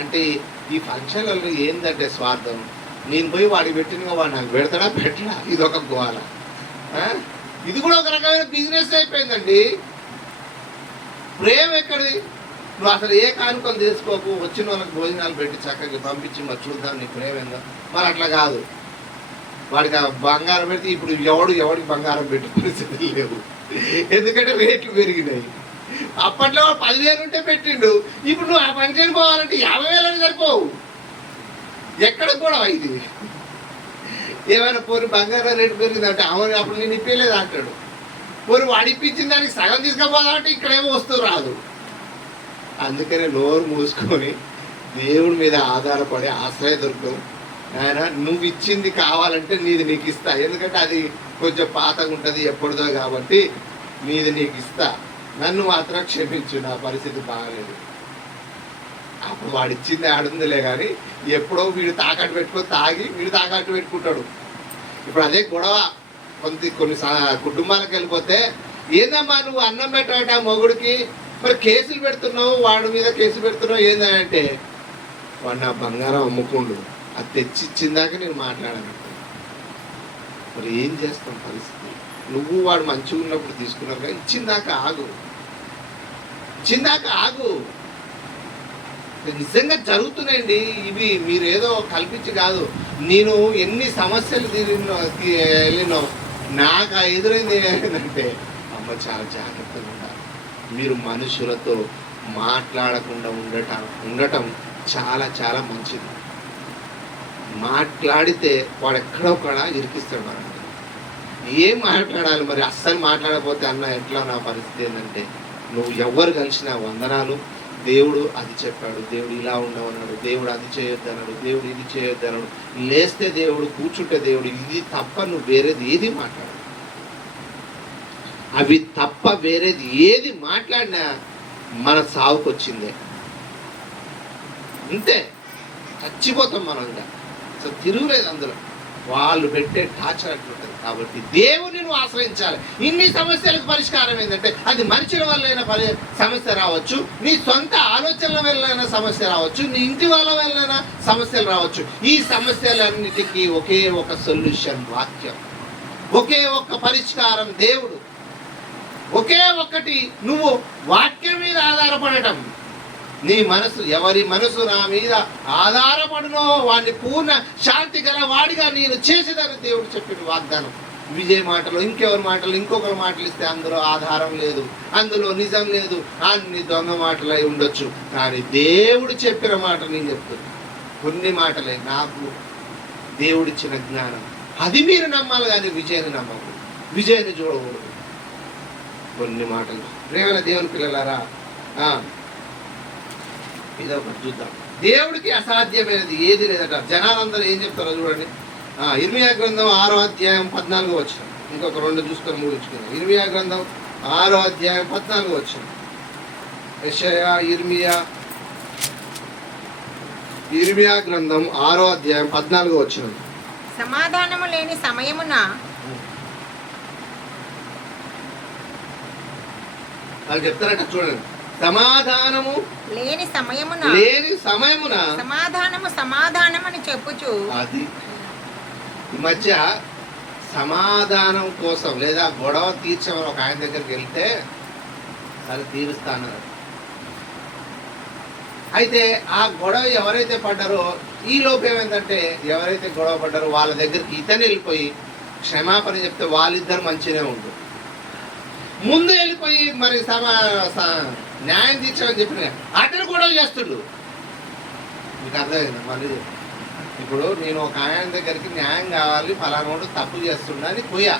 అంటే ఈ ఫంక్షన్లలో ఏంటంటే స్వార్థం. నేను పోయి వాడికి పెట్టిన వాడు నాకు పెట్టడా? ఇది ఒక గోల. ఇది కూడా ఒక రకమైన బిజినెస్ అయిపోయిందండి. ప్రేమ ఎక్కడిది? నువ్వు అసలు ఏ కానుకలు తీసుకోకు, వచ్చిన వాళ్ళకి భోజనాలు పెట్టి చక్కగా పంపించి మరి చూద్దాం నీ ప్రేమేందో. మరి అట్లా కాదు, వాడికి ఆ బంగారం పెడితే ఇప్పుడు ఎవడికి బంగారం పెట్టే పరిస్థితులు లేవు, ఎందుకంటే రేట్లు పెరిగినాయి. అప్పట్లో 10,000 ఉంటే పెట్టిండు, ఇప్పుడు నువ్వు ఆ ఫంక్షన్ పోవాలంటే 50,000 సరిపోవు. ఎక్కడ కూడా ఇది ఏమైనా పోరు బంగారం రేటు పెరిగిందంటే అవును అప్పుడు నేను ఇప్పలేదు అంటాడు. పోరు వాడు ఇప్పించిన దానికి సగం తీసుకుపోదామంటే ఇక్కడేమో వస్తూ రాదు. అందుకనే నోరు మూసుకొని దేవుడి మీద ఆధారపడి ఆశ్రయ దొరకం. ఆయన నువ్వు ఇచ్చింది కావాలంటే నీది నీకు ఇస్తా, ఎందుకంటే అది కొంచెం పాతగా ఉంటుంది ఎప్పుడుదో కాబట్టి నీది నీకు ఇస్తా, నన్ను మాత్రం క్షమించు, నా పరిస్థితి బాగాలేదు. అప్పుడు వాడు ఇచ్చింది ఆడుందిలే కానీ ఎప్పుడో వీడు తాకట్టు పెట్టుకొని తాగి వీడు తాకట్టు పెట్టుకుంటాడు. ఇప్పుడు అదే గొడవ కొన్ని కుటుంబాలకు వెళ్ళిపోతే, ఏందమ్మా నువ్వు అన్నం పెట్టాట మొగుడికి, మరి కేసులు పెడుతున్నావు, వాడి మీద కేసులు పెడుతున్నావు ఏందంటే, వాడు నా బంగారం అమ్ముకుండు, అది తెచ్చి ఇచ్చిందాక నేను మాట్లాడాను. మరి ఏం చేస్తాం పరిస్థితి? నువ్వు వాడు మంచిగా ఉన్నప్పుడు తీసుకున్నావు కదా, ఇచ్చిందాక ఆగు. నిజంగా జరుగుతున్నాయండి ఇవి, మీరు ఏదో కల్పించి కాదు. నేను ఎన్ని సమస్యలు వెళ్ళినో నాకు ఎదురైంది ఏంటంటే, అమ్మ చాలా జాగ్రత్తగా ఉండాలి. మీరు మనుషులతో మాట్లాడకుండా ఉండటం చాలా చాలా మంచిది. మాట్లాడితే వాడు ఎక్కడో కూడా ఇరికిస్తాడు మనకి. ఏం మాట్లాడాలి మరి? అస్సలు మాట్లాడకపోతే అన్న ఎట్లా నా పరిస్థితి ఏంటంటే, నువ్వు ఎవరు కలిసినా వందనాలు, దేవుడు అది చెప్పాడు, దేవుడు ఇలా ఉండవన్నాడు, దేవుడు అది చేయొద్దు అన్నాడు, దేవుడు ఇది చేయొద్దు అన్నాడు, లేస్తే దేవుడు, కూర్చుంటే దేవుడు, ఇది తప్ప నువ్వు వేరేది ఏది మాట్లాడు. అవి తప్ప వేరేది ఏది మాట్లాడినా మన సావుకొచ్చిందే, అంతే, చచ్చిపోతాం మనం. ఇంకా సో తిరుగులేదు అందులో, వాళ్ళు పెట్టే టార్చర్ అట్లుంటుంది. కాబట్టి దేవుని నువ్వు ఆశ్రయించాలి. ఇన్ని సమస్యలకు పరిష్కారం ఏంటంటే, అది మనుషుల వల్లైన సమస్య రావచ్చు, నీ సొంత ఆలోచనల వల్లైన సమస్య రావచ్చు, నీ ఇంటి వాళ్ళ వల్లైన సమస్యలు రావచ్చు. ఈ సమస్యలన్నిటికీ ఒకే ఒక సొల్యూషన్ వాక్యం, ఒకే ఒక్క పరిష్కారం దేవుడు, ఒకే ఒక్కటి నువ్వు వాక్యం మీద ఆధారపడటం. నీ మనసు, ఎవరి మనసు నా మీద ఆధారపడునో వాడిని పూర్ణ శాంతి గల వాడిగా నేను చేసేదని దేవుడు చెప్పిన వాగ్దానం. విజయ్ మాటలు, ఇంకెవరి మాటలు, ఇంకొకరి మాటలు ఇస్తే అందులో ఆధారం లేదు, అందులో నిజం లేదు, అన్ని దొంగ మాటలు అయి ఉండొచ్చు. కానీ దేవుడు చెప్పిన మాట నేను చెప్తాను, కొన్ని మాటలే నాకు దేవుడిచ్చిన జ్ఞానం, అది మీరు నమ్మాలి కానీ విజయాన్ని నమ్మకూడదు, విజయాన్ని చూడకూడదు. కొన్ని మాటలు ప్రేమ దేవుని పిల్లలారా, ఇదొకటి చూద్దాం. దేవుడికి అసాధ్యమైనది ఏది లేదట. జనాలందరూ ఏం చెప్తారో చూడండి. ఇర్మియా గ్రంథం 6వ అధ్యాయం 14వ వచనం. ఇంకొక 2 చూసుకొని ముగించుకుందాం. ఇర్మియా గ్రంథం 6వ అధ్యాయం 14వ వచనం. యెషయా ఇర్మియా గ్రంథం 6వ అధ్యాయం 14వ వచనం. సమాధానము లేని సమయమున వాళ్ళు చెప్తారట చూడండి, సమాధానము లేని సమయమున సమాధానమని చెప్పుచు. అది ఈ మధ్య సమాధానం కోసం లేదా గొడవ తీర్చమని ఒక ఆయన దగ్గరికి వెళ్తే సరే తీరుస్తాను. అయితే ఆ గొడవ ఎవరైతే పడ్డారో, ఈ లోపు ఏమైందంటే ఎవరైతే గొడవ పడ్డారో వాళ్ళ దగ్గరికి ఇతను వెళ్ళిపోయి క్షమాపణ చెప్తే వాళ్ళిద్దరు మంచిగానే ఉంటుంది. ముందు వెళ్ళిపోయి మరి న్యాయం తీర్చాలని చెప్పిన అతను గొడవ చేస్తుండు. మీకు అర్థమైంది? మళ్ళీ ఇప్పుడు నేను ఒక ఆయన దగ్గరికి న్యాయం కావాలి, ఫలానోడు తప్పు చేస్తుండ అని పోయా,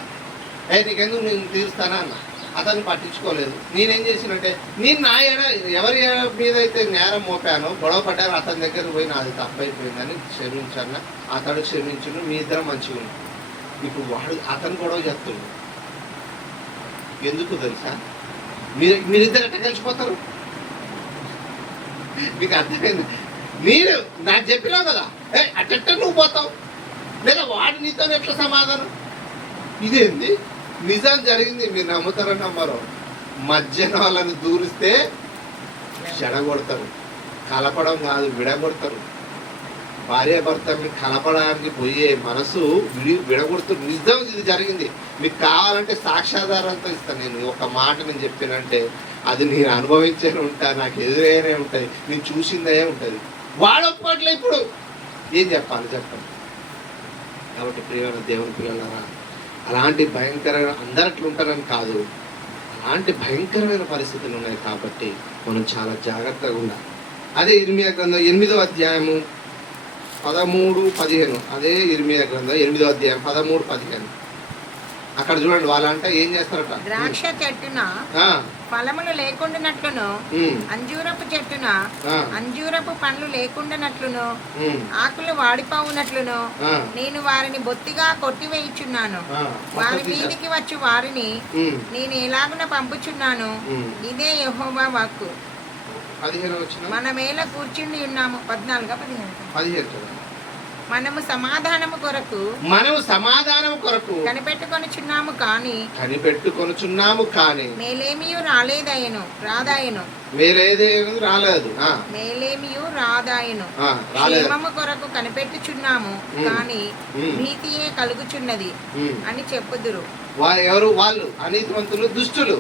నీకెందుకు నేను తీరుస్తానా అన్న. అతను పట్టించుకోలేదు. నేనేం చేసినంటే, నేను నా ఎవరి మీద అయితే నేరం మోపానో, గొడవ పడ్డారో అతని దగ్గర పోయి నాది తప్పు అయిపోయిందని క్షమించన్న, అతడు క్షమించును, మీ ఇద్దరం మంచిగా ఉంది. ఇప్పుడు అతను గొడవ చేస్తుండు. ఎందుకు తెలుసా? మీరిద్దరు ఎట్లా కలిసిపోతారు? మీకు అర్థమైంది? మీరు నాకు చెప్పినావు కదా, అట్ట నువ్వు పోతావు, లేదా వాడు నీతో ఎట్లా సమాధానం? ఇదేంది? నిజం జరిగింది, మీరు నమ్ముతారని నమ్మరు. మధ్యన వాళ్ళని దూరిస్తే చెడగొడతారు, కలపడం కాదు విడగొడతారు. భార్యాభర్తల్ని కలపడానికి పోయే మనసు విడగొడుతుంది. నిజం ఇది జరిగింది. మీకు కావాలంటే సాక్ష్యాధారంతో ఇస్తాను. నేను ఒక మాట నేను చెప్పానంటే అది నేను అనుభవించే ఉంటా, నాకు ఎదురైనే ఉంటుంది, నేను చూసిందే ఉంటుంది. వాడు ఒప్పుకోవట్లే. ఇప్పుడు ఏం చెప్పాలి చెప్పండి? కాబట్టి ప్రియమైన దేవుని పిల్లలారా, అలాంటి భయంకరమైన అందరట్లు ఉంటారని కాదు, అలాంటి భయంకరమైన పరిస్థితులు ఉన్నాయి. కాబట్టి మనం చాలా జాగ్రత్తగా ఉండాలి. అదే ఇర్మియా గ్రంథం 8వ అధ్యాయము 13-15. అదే ఇర్మియా గ్రంథం 8వ అధ్యాయం 13-15. అక్కడ చూడండి, వాళ్ళంటే ఏం చేస్తారట? ద్రాక్ష చెట్టున ఫలములు లేకుండానట్లును, అంజూరపు చెట్టున అంజూరపు పండ్లు లేకుండానట్లును, ఆకులు వాడిపోవునట్లును నేను వారిని బొత్తిగా కొట్టివేయుచున్నాను. వారి మీదికి వచ్చి వారిని నేను ఎలాగున పంపుచున్నాను. ఇదే యెహోవా వాక్కు. 15 మనమేలా కూర్చుండి ఉన్నాము. 14-15. మనము సమాధానము కొరకు కనిపెట్టుకొనుచున్నాము కానీ మేలేమియు రాదాయను. మేలేమియు రాదాయను. క్షేమము కొరకు కనిపెట్టుచున్నాము కానీ భీతియే కలుగుచున్నది అని చెప్పుదురు. ఎవరు? వాళ్ళు అనీతివంతులు, దుష్టులు.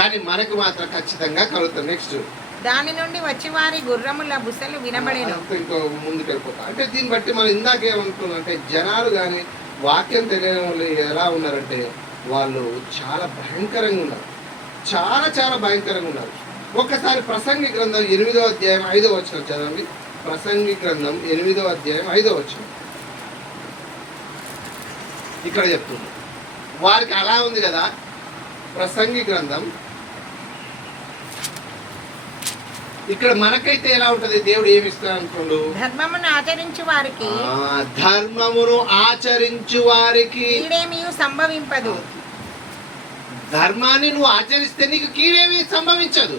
కానీ మనకు మాత్రం ఖచ్చితంగా కలుగుతారు. నెక్స్ట్, దాని నుండి వచ్చి వారి గుర్రముల బుసలు వినబడేను. ఇంకో ముందుకు వెళ్ళిపోతాం. అంటే దీన్ని బట్టి మనం ఇందాకేమనుకున్నాం, జనాలు కానీ వాక్యం తెలియని వాళ్ళు ఎలా ఉన్నారంటే వాళ్ళు చాలా భయంకరంగా ఉన్నారు. చాలా చాలా భయంకరంగా ఉన్నారు. ఒక్కసారి ప్రసంగి గ్రంథం 8వ అధ్యాయం 5వ వచనం చదవండి. ప్రసంగి గ్రంథం 8వ అధ్యాయం 5వ వచనం. ఇక్కడ చెప్తుంది, వారికి అలా ఉంది కదా. ప్రసంగి గ్రంథం ఇక్కడ మనకైతే ఎలా ఉంటది? దేవుడు ఏమి ఇస్తాడు అనుకోండు? ధర్మమును ఆచరించు వారికి కీడేమీ సంభవింపదు. ధర్మాన్ని నువ్వు ఆచరిస్తే నీకు కీడేమీ సంభవించదు.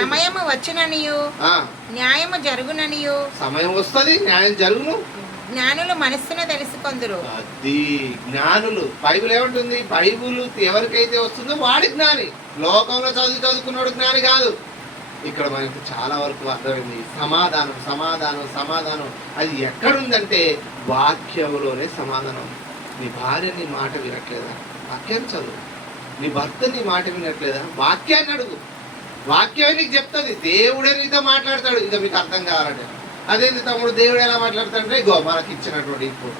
సమయము వచ్చుననియు న్యాయము జరుగుననియు. సమయం వస్తుంది, న్యాయం జరుగును. జ్ఞానులు మనస్సును తెలుసుకొందురు. అది జ్ఞానులు. బైబిల్ ఏమంటుంది? బైబిల్ ఎవరికైతే వస్తుందో వాడి జ్ఞాని. లోకంలో చదువుకున్నాడు జ్ఞాని కాదు. ఇక్కడ మనకు చాలా వరకు అర్థమైంది. సమాధానం సమాధానం సమాధానం అది ఎక్కడుందంటే వాక్యంలోనే సమాధానం. నీ భార్య నీ మాట వినట్లేదా? వాక్యాన్ని చదువు. నీ భర్త నీ మాట వినట్లేదా? వాక్యాన్ని అడుగు. వాక్యమే నీకు చెప్తుంది. దేవుడే నీతో మాట్లాడతాడు. ఇక మీకు అర్థం కావాలంటే అదేంటి తమ్ముడు, దేవుడు ఎలా మాట్లాడతాడంటే ఇగో మనకి ఇచ్చినటువంటి ఇప్పుడు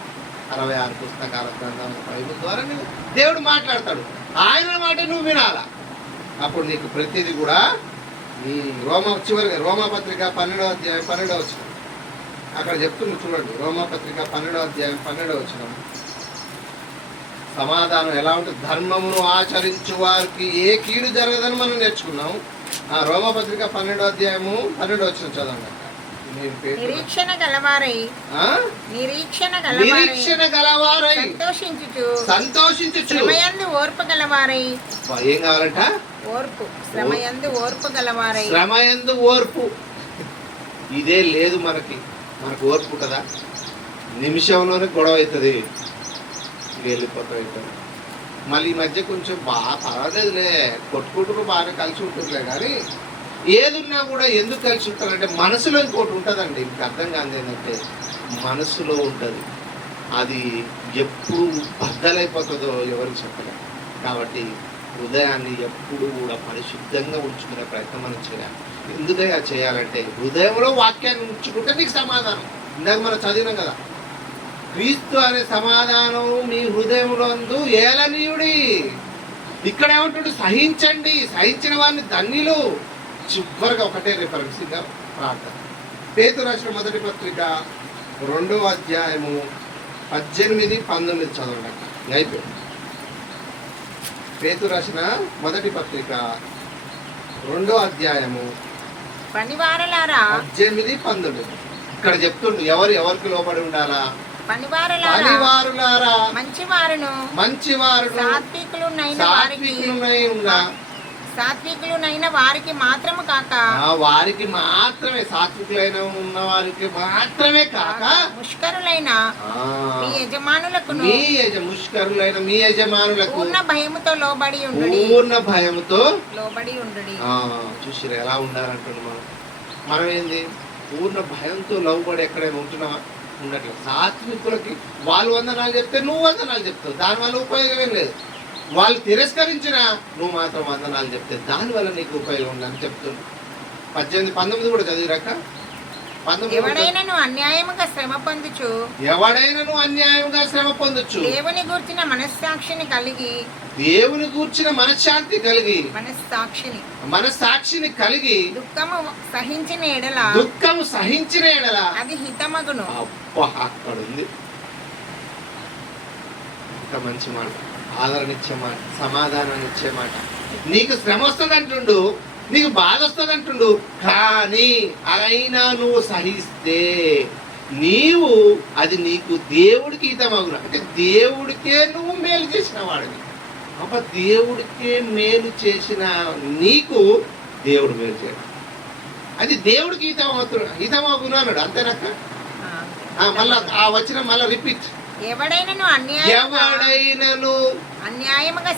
66 పుస్తకాల గ్రంథం బైబిల్ ద్వారా దేవుడు మాట్లాడతాడు. ఆయన మాట నువ్వు వినాలా. అప్పుడు నీకు ప్రతిదీ కూడా చివరిగా రోమాపత్రిక 12వ అధ్యాయం 12వ వచనం. అక్కడ చెప్తుంది చూడండి. రోమాపత్రిక 12వ అధ్యాయం 12వ వచనం. సమాధానం ఎలా ఉంటుంది? ధర్మమును ఆచరించు వారికి ఏ కీడు జరగదని మనం నేర్చుకున్నాం. రోమాపత్రిక 12వ అధ్యాయము 12వ వచనం చదవండి. నిరీక్షణ గలవారై సంతోషించుచు శ్రమయందు ఓర్పు గలవారై. ఏం కావాలంట? ఓర్పు. శ్రమయందు ఓర్పు గలవారై. శ్రమయందు ఓర్పు. ఇదే లేదు మనకు ఓర్పు కదా. నిమిషంలోనే గొడవ అవుతుంది, వెళ్ళిపోతాం. మళ్ళీ ఈ మధ్య కొంచెం బాగా పర్వాలేదులే, కొట్టుకుంటూ బాగా కలిసి ఉంటుందిలే. కానీ ఏదున్నా కూడా ఎందుకు కలిసి ఉంటారంటే మనసులో ఇంకోటి ఉంటుందండి. మీకు అర్థం కాదు ఏంటంటే మనసులో ఉంటుంది. అది ఎప్పుడు బద్దలైపోతుందో ఎవరికి చెప్పలేదు. కాబట్టి హృదయాన్ని ఎప్పుడు కూడా పరిశుద్ధంగా ఉంచుకునే ప్రయత్నం మనం చేయాలి. ఎందుకైనా చేయాలంటే హృదయంలో వాక్యాన్ని ఉంచుకుంటే నీకు సమాధానం. ఇందాక మనం చదివినాం కదా, క్రీస్తు అనే సమాధానం మీ హృదయంలో ఏలనీయుడి. ఇక్కడ ఏమంటాడు? సహించండి, సహించిన వారిని ధన్యులు. చివరిగా ఒకటే రిఫరెన్స్గా ప్రార్థన. పేతురు రాసిన మొదటి పత్రిక 2వ అధ్యాయము 18-19 చదవండి. అయిపోయింది. పేతురు రాసిన మొదటి పత్రిక 2వ అధ్యాయము 18-19. ఇక్కడ చెప్తుండు ఎవరికి లోబడి ఉండాలా? పనివారులారా, మంచివారును సాత్వికులునైన వారికి మాత్రము కాక, వారికి మాత్రమే, సాత్వికులైన ఉన్న వారికి మాత్రమే కాక, ముష్కరులైన మీ యజమానులకు పూర్ణ భయముతో లోబడి ఉండుడి. చూసిరా ఎలా ఉండాలంటున్నా మనం ఏంది? పూర్ణ భయంతో లోబడి ఎక్కడైనా ఉంటున్నావా? ఉండట్లేదు. సాత్వికులకి వాళ్ళు వందనాలు చెప్తే నువ్వు వందనాలు చెప్తావు, దానివల్ల ఉపయోగం ఏం లేదు. వాళ్ళు తిరస్కరించిన నువ్వు మాత్రం వందనాలు చెప్తే దానివల్ల నీకు ఉపయోగం ఉందని చెప్తున్నాను. 18, 19 కూడా చదివిరాక 19 ఎవడైనను అన్యాయముగా శ్రమ పొందుచు ఎవడైనను అన్యాయంగా శ్రమ పొందొచ్చు, దేవుని గూర్చిన మనస్సాక్షిని కలిగి దేవుని గూర్చిన మనశ్శాంతి కలిగి మనస్సాక్షిని కలిగి దుఃఖము సహించిన ఎడల అది హితమగును. అబ్బా, అక్కడ ఉంది ఇంత మంచి మాట, ఆదరణ ఇచ్చే మాట, సమాధానాన్ని ఇచ్చే మాట. నీకు శ్రమ వస్తుంది అంటుండు, నీకు బాధ వస్తుంది అంటుండు, కానీ అయినా నువ్వు సహిస్తే నీవు అది నీకు దేవుడికి హితమగును. అంటే దేవుడికే నువ్వు మేలు చేసిన వాడిని. అబ్బా, దేవుడికే మేలు చేసిన నీకు దేవుడు మేలు చేయడం, అది దేవుడికి హితమగును అన్నాడు. అంతేనాక మళ్ళా ఆ వచ్చిన మళ్ళా రిపీట్. ఎవడైనను అన్యాయముగా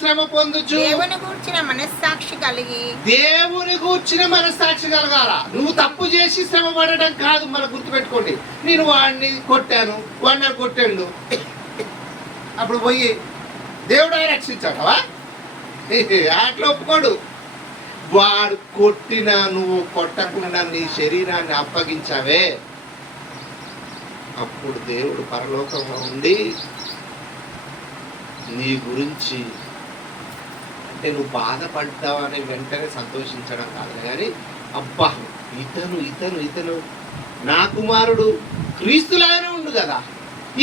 శ్రమ పొందుచు దేవుని గూర్చిన మనస్సాక్షి కలగాల. నువ్వు తప్పు చేసి శ్రమ పడడం కాదు. మన గుర్తుపెట్టుకోండి, నేను వాడిని కొట్టాను, వాడిని నన్ను కొట్టాడు, అప్పుడు పోయి దేవుడు రక్షించాడవా? అట్లా ఒప్పుకోడు. వాడు కొట్టినా నువ్వు కొట్టకుండా నీ శరీరాన్ని అప్పగించావే, అప్పుడు దేవుడు పరలోకంలో ఉండి నీ గురించి, అంటే నువ్వు బాధపడ్డావని వెంటనే సంతోషించడం కాదు కానీ, అబ్బా ఇతను నా కుమారుడు క్రీస్తులాగానే ఉండు కదా,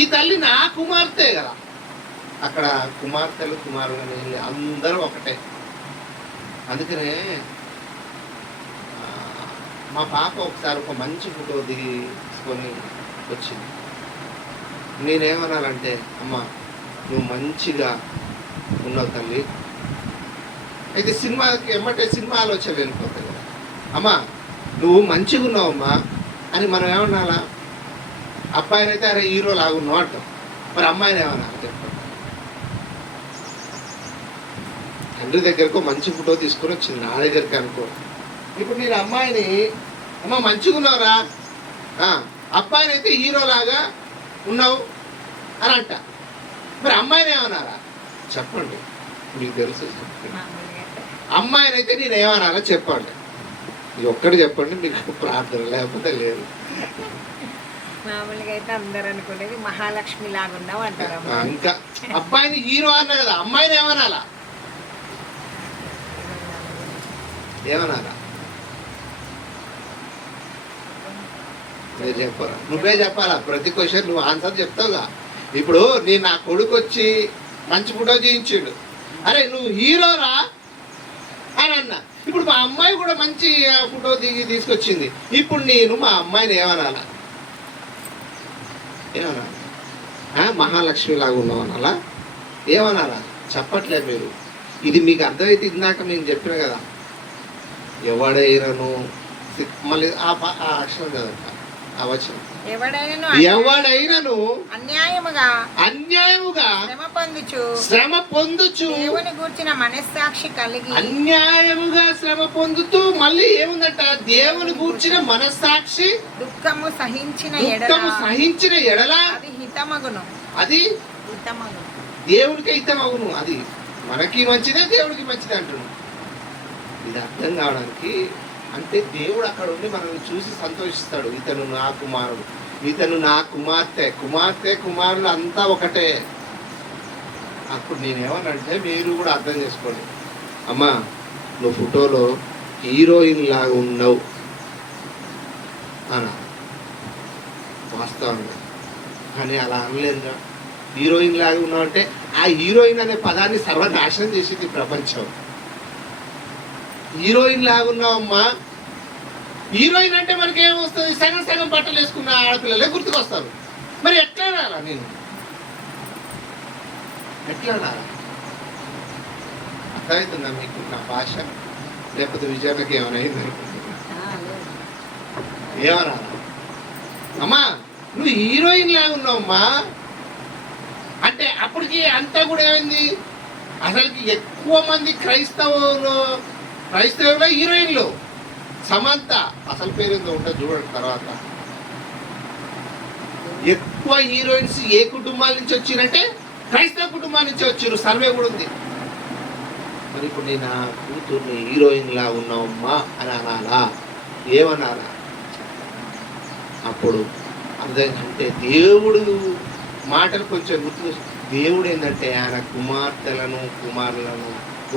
ఈ తల్లి నా కుమార్తె కదా. అక్కడ కుమార్తెలు కుమారుడు అందరూ ఒకటే. అందుకనే మా పాప ఒకసారి ఒక మంచి ఫోటో తీసుకొని వచ్చింది. నేనేమనాలంటే, అమ్మ నువ్వు మంచిగా ఉన్నావు తల్లి. అయితే సినిమాకి ఎమ్మటే సినిమా ఆలోచన వెళ్ళిపోతుంది కదా, అమ్మ నువ్వు మంచిగా ఉన్నావమ్మా అని మనం ఏమనాలా? అబ్బాయినైతే అరే హీరో లాగున్నావు అంటాం, మరి అమ్మాయిని ఏమనాలి చెప్పండి? తండ్రి దగ్గరకు మంచి ఫోటో తీసుకొని వచ్చింది, నా దగ్గరికి అనుకో. ఇప్పుడు నేను అమ్మాయిని, అమ్మ మంచిగా ఉన్నావురా, అబ్బాయిని అయితే హీరో లాగా ఉన్నావు అని అంట, మరి అమ్మాయిని ఏమన్నారా చెప్పండి? మీకు తెలుసు, అమ్మాయిని అయితే నేను ఏమనాలో చెప్పండి, ఇది ఒక్కటి చెప్పండి, మీకు ప్రార్థన లేకపోతే లేదు. మామూలుగా అయితే అందరు అనుకునేది మహాలక్ష్మి లాగా ఉన్నావు అంటారు. ఇంకా అబ్బాయిని హీరో అన్నా కదా, అమ్మాయిని ఏమనాలా? ఏమనాలా? చెప్పరా? నువ్వే చెప్పాలా? ప్రతి క్వశ్చన్ నువ్వు ఆన్సర్ చెప్తావుగా. ఇప్పుడు నేను నా కొడుకు వచ్చి మంచి ఫోటో చేయించాడు, అరే నువ్వు హీరోరా అని అన్నా. ఇప్పుడు మా అమ్మాయి కూడా మంచి ఫోటో తీసుకొచ్చింది, ఇప్పుడు నేను మా అమ్మాయిని ఏమనాలా? మహాలక్ష్మి లాగా ఉన్నావు అనాలా? ఏమనాలా? చెప్పట్లేదు మీరు. ఇది మీకు అర్థమైతే ఇందాక నేను చెప్పిన కదా, ఎవడైనాను మళ్ళీ ఆ అక్షరం చదవట, ఆ వచనం, ఎవడైనాను అన్యాయముగా శ్రమ పొందుచు దేవుని గూర్చిన మనస్సాక్షి కలిగి అన్యాయముగా శ్రమ పొందుతూ మళ్ళీ ఏముందట? దేవుని గూర్చిన మనస్సాక్షి దుఃఖము సహించిన ఎడల అది హితమగును. అది దేవుడికి హితమగును. అది మనకి మంచిదే, దేవుడికి మంచిదే అంటున్నాను. ఇది అర్థం కావడానికి, అంటే దేవుడు అక్కడ ఉండి మనల్ని చూసి సంతోషిస్తాడు. ఇతను నా కుమారుడు, ఇతను నా కుమార్తె, కుమారులు అంతా ఒకటే. అప్పుడు నేనేమనంటే, మీరు కూడా అర్థం చేసుకోండి, అమ్మా నువ్వు ఫోటోలో హీరోయిన్ లాగా ఉన్నావు అనా, వాస్తవంగా. కానీ అలా అనలేదుగా. హీరోయిన్ లాగా ఉన్నావు అంటే ఆ హీరోయిన్ అనే పదాన్ని సర్వనాశనం చేసింది ప్రపంచం. హీరోయిన్ లాగున్నావమ్మా. హీరోయిన్ అంటే మనకి ఏమొస్తుంది? సగం సగం బట్టలు వేసుకున్న ఆడపిల్లలే గుర్తుకొస్తారు. మరి ఎట్లా రాలా? నేను ఎట్లా రాలా? అర్థమవుతుందా మీకు నా భాష? లేకపోతే విజయానికి ఏమైనా అయింది అనుకుంటున్నా? ఏమన్నా అమ్మా నువ్వు హీరోయిన్ లాగా ఉన్నావమ్మా అంటే అప్పటికి అంతా కూడా ఏమైంది? అసలుకి ఎక్కువ మంది క్రైస్తవులో హీరోయిన్లు. సమంత అసలు పేరు ఏందో ఉంటుంది చూడండి తర్వాత. ఎక్కువ హీరోయిన్స్ ఏ కుటుంబాల నుంచి వచ్చిరంటే క్రైస్తవ కుటుంబం నుంచి వచ్చారు, సర్వే కూడా ఉంది. మరి ఇప్పుడు నేను నా కూతుర్ని హీరోయిన్ లా ఉన్నావమ్మా అని అనాలా? ఏమనాలా? అప్పుడు అర్థం అంటే దేవుడు మాటలు కొంచెం గుర్తు. దేవుడు ఏంటంటే ఆయన కుమారులను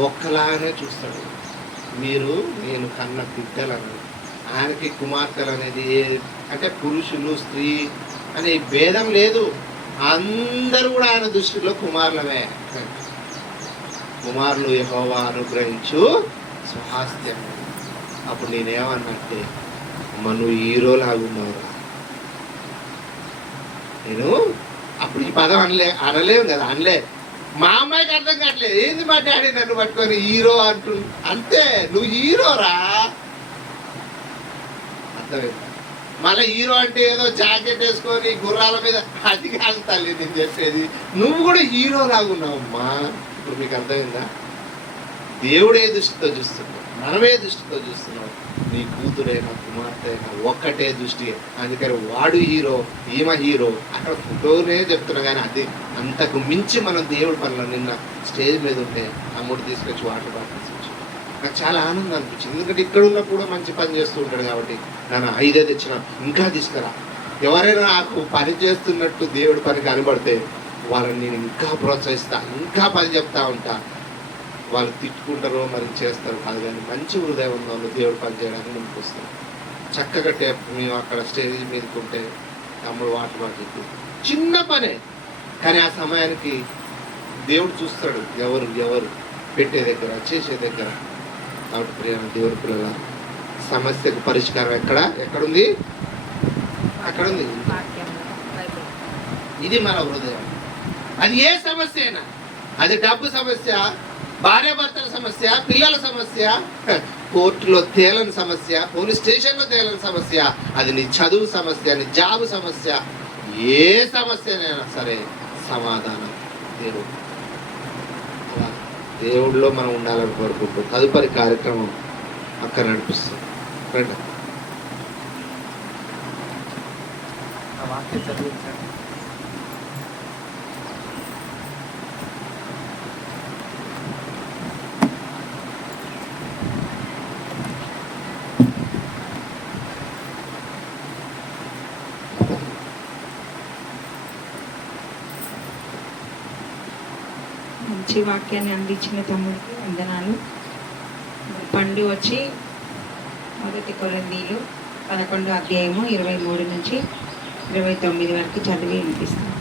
ఒక్కలాగానే చూస్తాడు. మీరు నేను కన్న బిడ్డలను, ఆయనకి కుమార్తెలు అనేది అంటే పురుషులు స్త్రీ అనే భేదం లేదు. అందరూ కూడా ఆయన దృష్టిలో కుమారులమే. కుమారులు యెహోవా అనుగ్రహించు స్వాస్థ్యం. అప్పుడు నేనేమన్నంటే అమ్మ నువ్వు హీరోలాగున్నావురా. నేను అప్పుడు ఈ పదం అనలేము కదా, అనలే. మా అమ్మాయికి అర్థం కావట్లేదు, ఏంది మా డాడీ నన్ను పట్టుకొని హీరో అంటు. అంతే, నువ్వు హీరోరా. అర్థమైంది? మళ్ళీ హీరో అంటే ఏదో జాకెట్ వేసుకొని గుర్రాల మీద, అది కాదు తల్లి నేను చెప్పేది. నువ్వు కూడా హీరో లాగున్నావమ్మా. ఇప్పుడు మీకు అర్థమైందా? దేవుడే దృష్టితో చూస్తున్నావు, మనమే దృష్టితో చూస్తున్నావు. నీ కూతురైనా కుమార్తె అయినా ఒక్కటే దృష్టి. అందుకని వాడు హీరో, ఈమె హీరో. అక్కడ ఫోటోనే చెప్తున్నా కానీ అది అంతకు మించి మనం దేవుడి పనులు. నిన్న స్టేజ్ మీద ఉంటే అమ్ముడు తీసుకొచ్చి వాటర్ బాటిల్స్ ఇచ్చి నాకు చాలా ఆనందం అనిపించింది. ఎందుకంటే ఇక్కడ ఉన్నప్పుడు కూడా మంచి పని చేస్తూ ఉంటాడు కాబట్టి నన్ను 5 తెచ్చిన ఇంకా తీసుకురా. ఎవరైనా నాకు పని చేస్తున్నట్టు దేవుడి పని కనబడితే వాళ్ళని నేను ఇంకా ప్రోత్సహిస్తా, ఇంకా పని చెప్తా ఉంటా. వాళ్ళు తిట్టుకుంటారో మరి చేస్తారు కాదు, కానీ మంచి హృదయం ఉన్న వాళ్ళు దేవుడు పని చేయడానికి ముందుకు వస్తారు. చక్కగా మేము అక్కడ స్టేజ్ మీదకుంటే తమ్ముడు వాటర్ బాటిల్ చిన్న పనే, కానీ ఆ సమయానికి దేవుడు చూస్తాడు ఎవరు ఎవరు పెట్టే దగ్గర చేసే దగ్గర. కాబట్టి ప్రియ దేవుడి పిల్లల సమస్యకు పరిష్కారం ఎక్కడుంది? అక్కడుంది. ఇది మన హృదయం. అది ఏ సమస్య అయినా, అది డబ్బు సమస్య, భార్యాభర్తల సమస్య, పిల్లల సమస్య, కోర్టులో తేలని సమస్య, పోలీస్ స్టేషన్లో తేలని సమస్య, అది నీ చదువు సమస్య, నీ జాబు సమస్య, ఏ సమస్యనైనా సరే సమాధానం దేవుడు. దేవుడిలో మనం ఉండాలని కోరుకుంటూ తదుపరి కార్యక్రమం అక్కడ నడిపిస్తాం. రండి. మంచి వాక్యాన్ని అందించిన తమ్ముడికి వందనాలు. పండు వచ్చి 1 కొరింథీయులు 11వ అధ్యాయము 23 నుంచి 29 వరకు చదివి వినిపిస్తాను.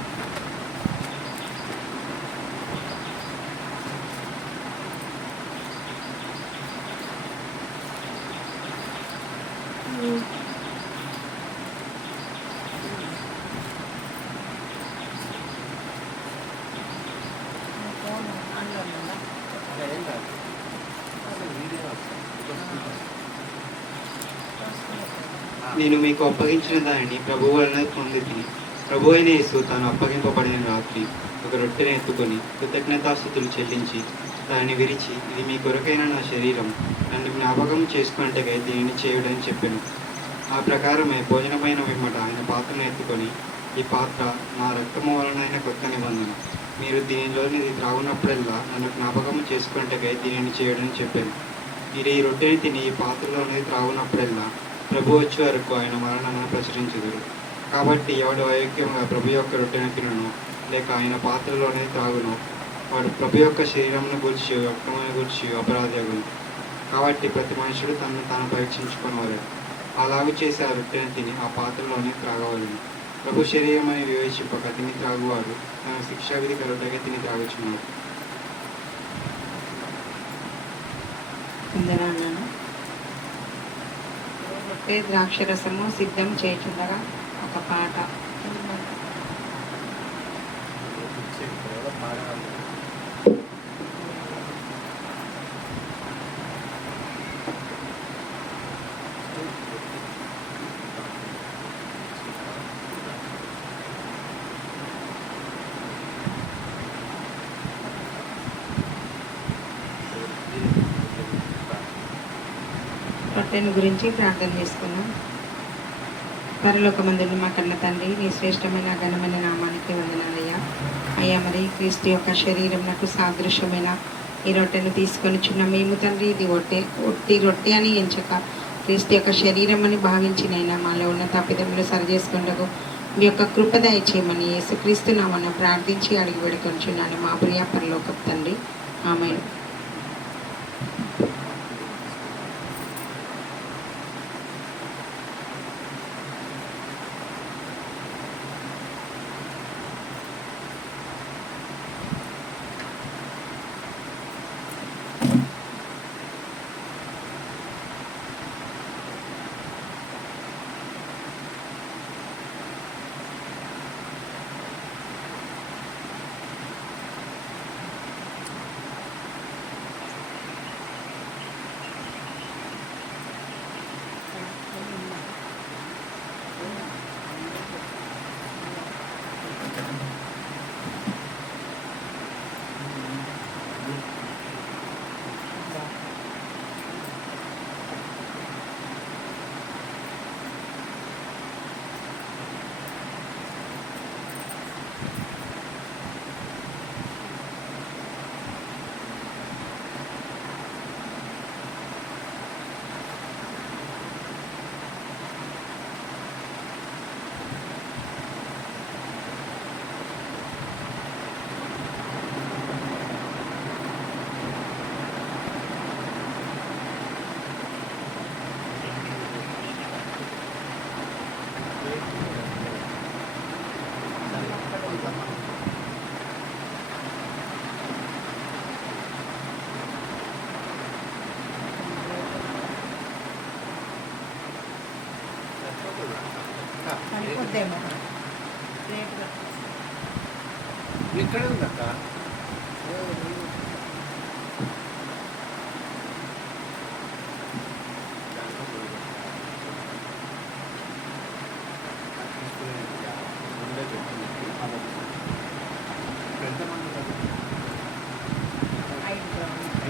నేను మీకు అప్పగించిన దానిని ప్రభువు వలన పొందితిని. ప్రభు అయిన యేసు తాను అప్పగింపబడిన రాత్రి ఒక రొట్టెను ఎత్తుకొని కృతజ్ఞతాస్తుతులు చెల్లించి దానిని విరిచి, ఇది మీ కొరకైన నా శరీరం, నన్ను జ్ఞాపకం చేసుకున్నట్టుగా దీనిని చేయుడని చెప్పాను. ఆ ప్రకారమే భోజనమైన వెంబట ఆయన పాత్రను ఎత్తుకొని, ఈ పాత్ర నా రక్తము వలనైన కొత్త నిబంధన, మీరు దీనిలోనిది త్రాగునప్పుడల్లా నన్ను జ్ఞాపకం చేసుకున్నట్టుగా దీనిని చేయుడని చెప్పాను. మీరు ఈ రొట్టెని తిని ఈ పాత్రలోనిది త్రాగునప్పుడల్లా ప్రభు వచ్చే వరకు ఆయన మరణాన్ని ప్రచురించుదురు. కాబట్టి ఎవడు అయోగ్యంగా ప్రభు యొక్క రొట్టెను తినను లేక ఆయన పాత్రలోనే త్రాగును వాడు ప్రభు యొక్క శరీరమును గూర్చి రక్తమును గూర్చి అపరాధి అగును. కాబట్టి ప్రతి మనుషుడు తనను తాను పరీక్షించుకునేవారు. అలాగూ చేసి ఆ రొట్టెను తిని ఆ పాత్రలోనే త్రాగవలను. ప్రభు శరీరం అని వివేచింపక తిని త్రాగువాడు తన శిక్షావిధి రొట్టెగా తిని త్రాగుచున్నాడు. రొట్టె ద్రాక్షరసము సిద్ధం చేయుచుండగా ఒక పాట. రొట్టెను గురించి ప్రార్థన చేసుకున్నాం. పరలోకమందున్న మా కన్న తండ్రి, నీ శ్రేష్టమైన ఘనమైన నామానికి వందనాలయ్యా. అయ్యా, మరి క్రీస్తు యొక్క శరీరం నాకు సాదృశ్యమైన ఈ రొట్టెను తీసుకొని చున్న మేము తండ్రి, ఇది ఒట్టి రొట్టె అని ఎంచక క్రీస్తు యొక్క శరీరం అని భావించినైనా మాలో ఉన్న తప్పిదములు సరిచేసుకుంటకు మీ యొక్క కృప దయచేయమని యేసుక్రీస్తు నామమున ప్రార్థించి అడిగి వేడుకొంచున్నాను మా ప్రియ పరలోకపు తండ్రి. ఆమేన్. సరిపోద్దేమో. ఎక్కడ ఉందక్క?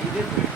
ఐదే ప్లేట్.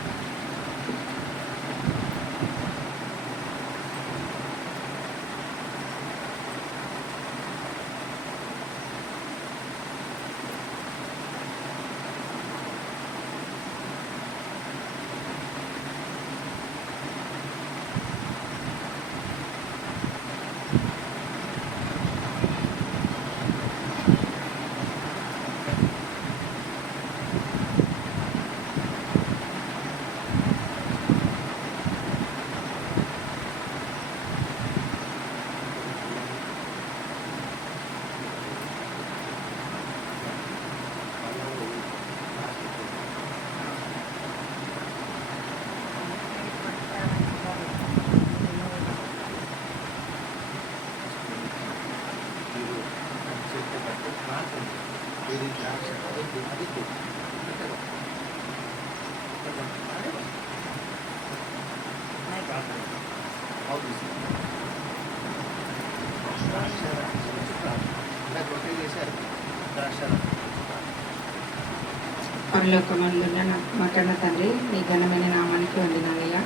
పరలోకమందున్న మా కన్న తండ్రి, నీ ఘనమైన నామానికి వందనాలయ్యా.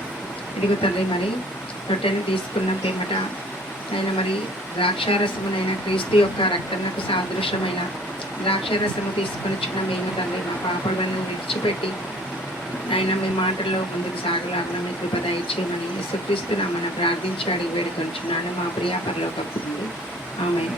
ఇదిగో తండ్రి, మరి రొట్టెను తీసుకున్న పిమ్మట నేను మరి ద్రాక్షారసమునైన క్రీస్తు యొక్క రక్తమునకు సాదృశ్యమైన ద్రాక్షారసము తీసుకొని చిన్న మేము తండ్రి, మా పాపలను విడిచిపెట్టి ఆయన మీ మాటల్లో ముందుకు సాగలాగిన మీ కృప దయచేయమని యేసుక్రీస్తు నామమున ప్రార్థించి అడిగి వేడుకొంచున్నాను మా ప్రియ పరలోకపు తండ్రి. ఆమేన్.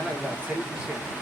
ఇలా సెల్ఫిష్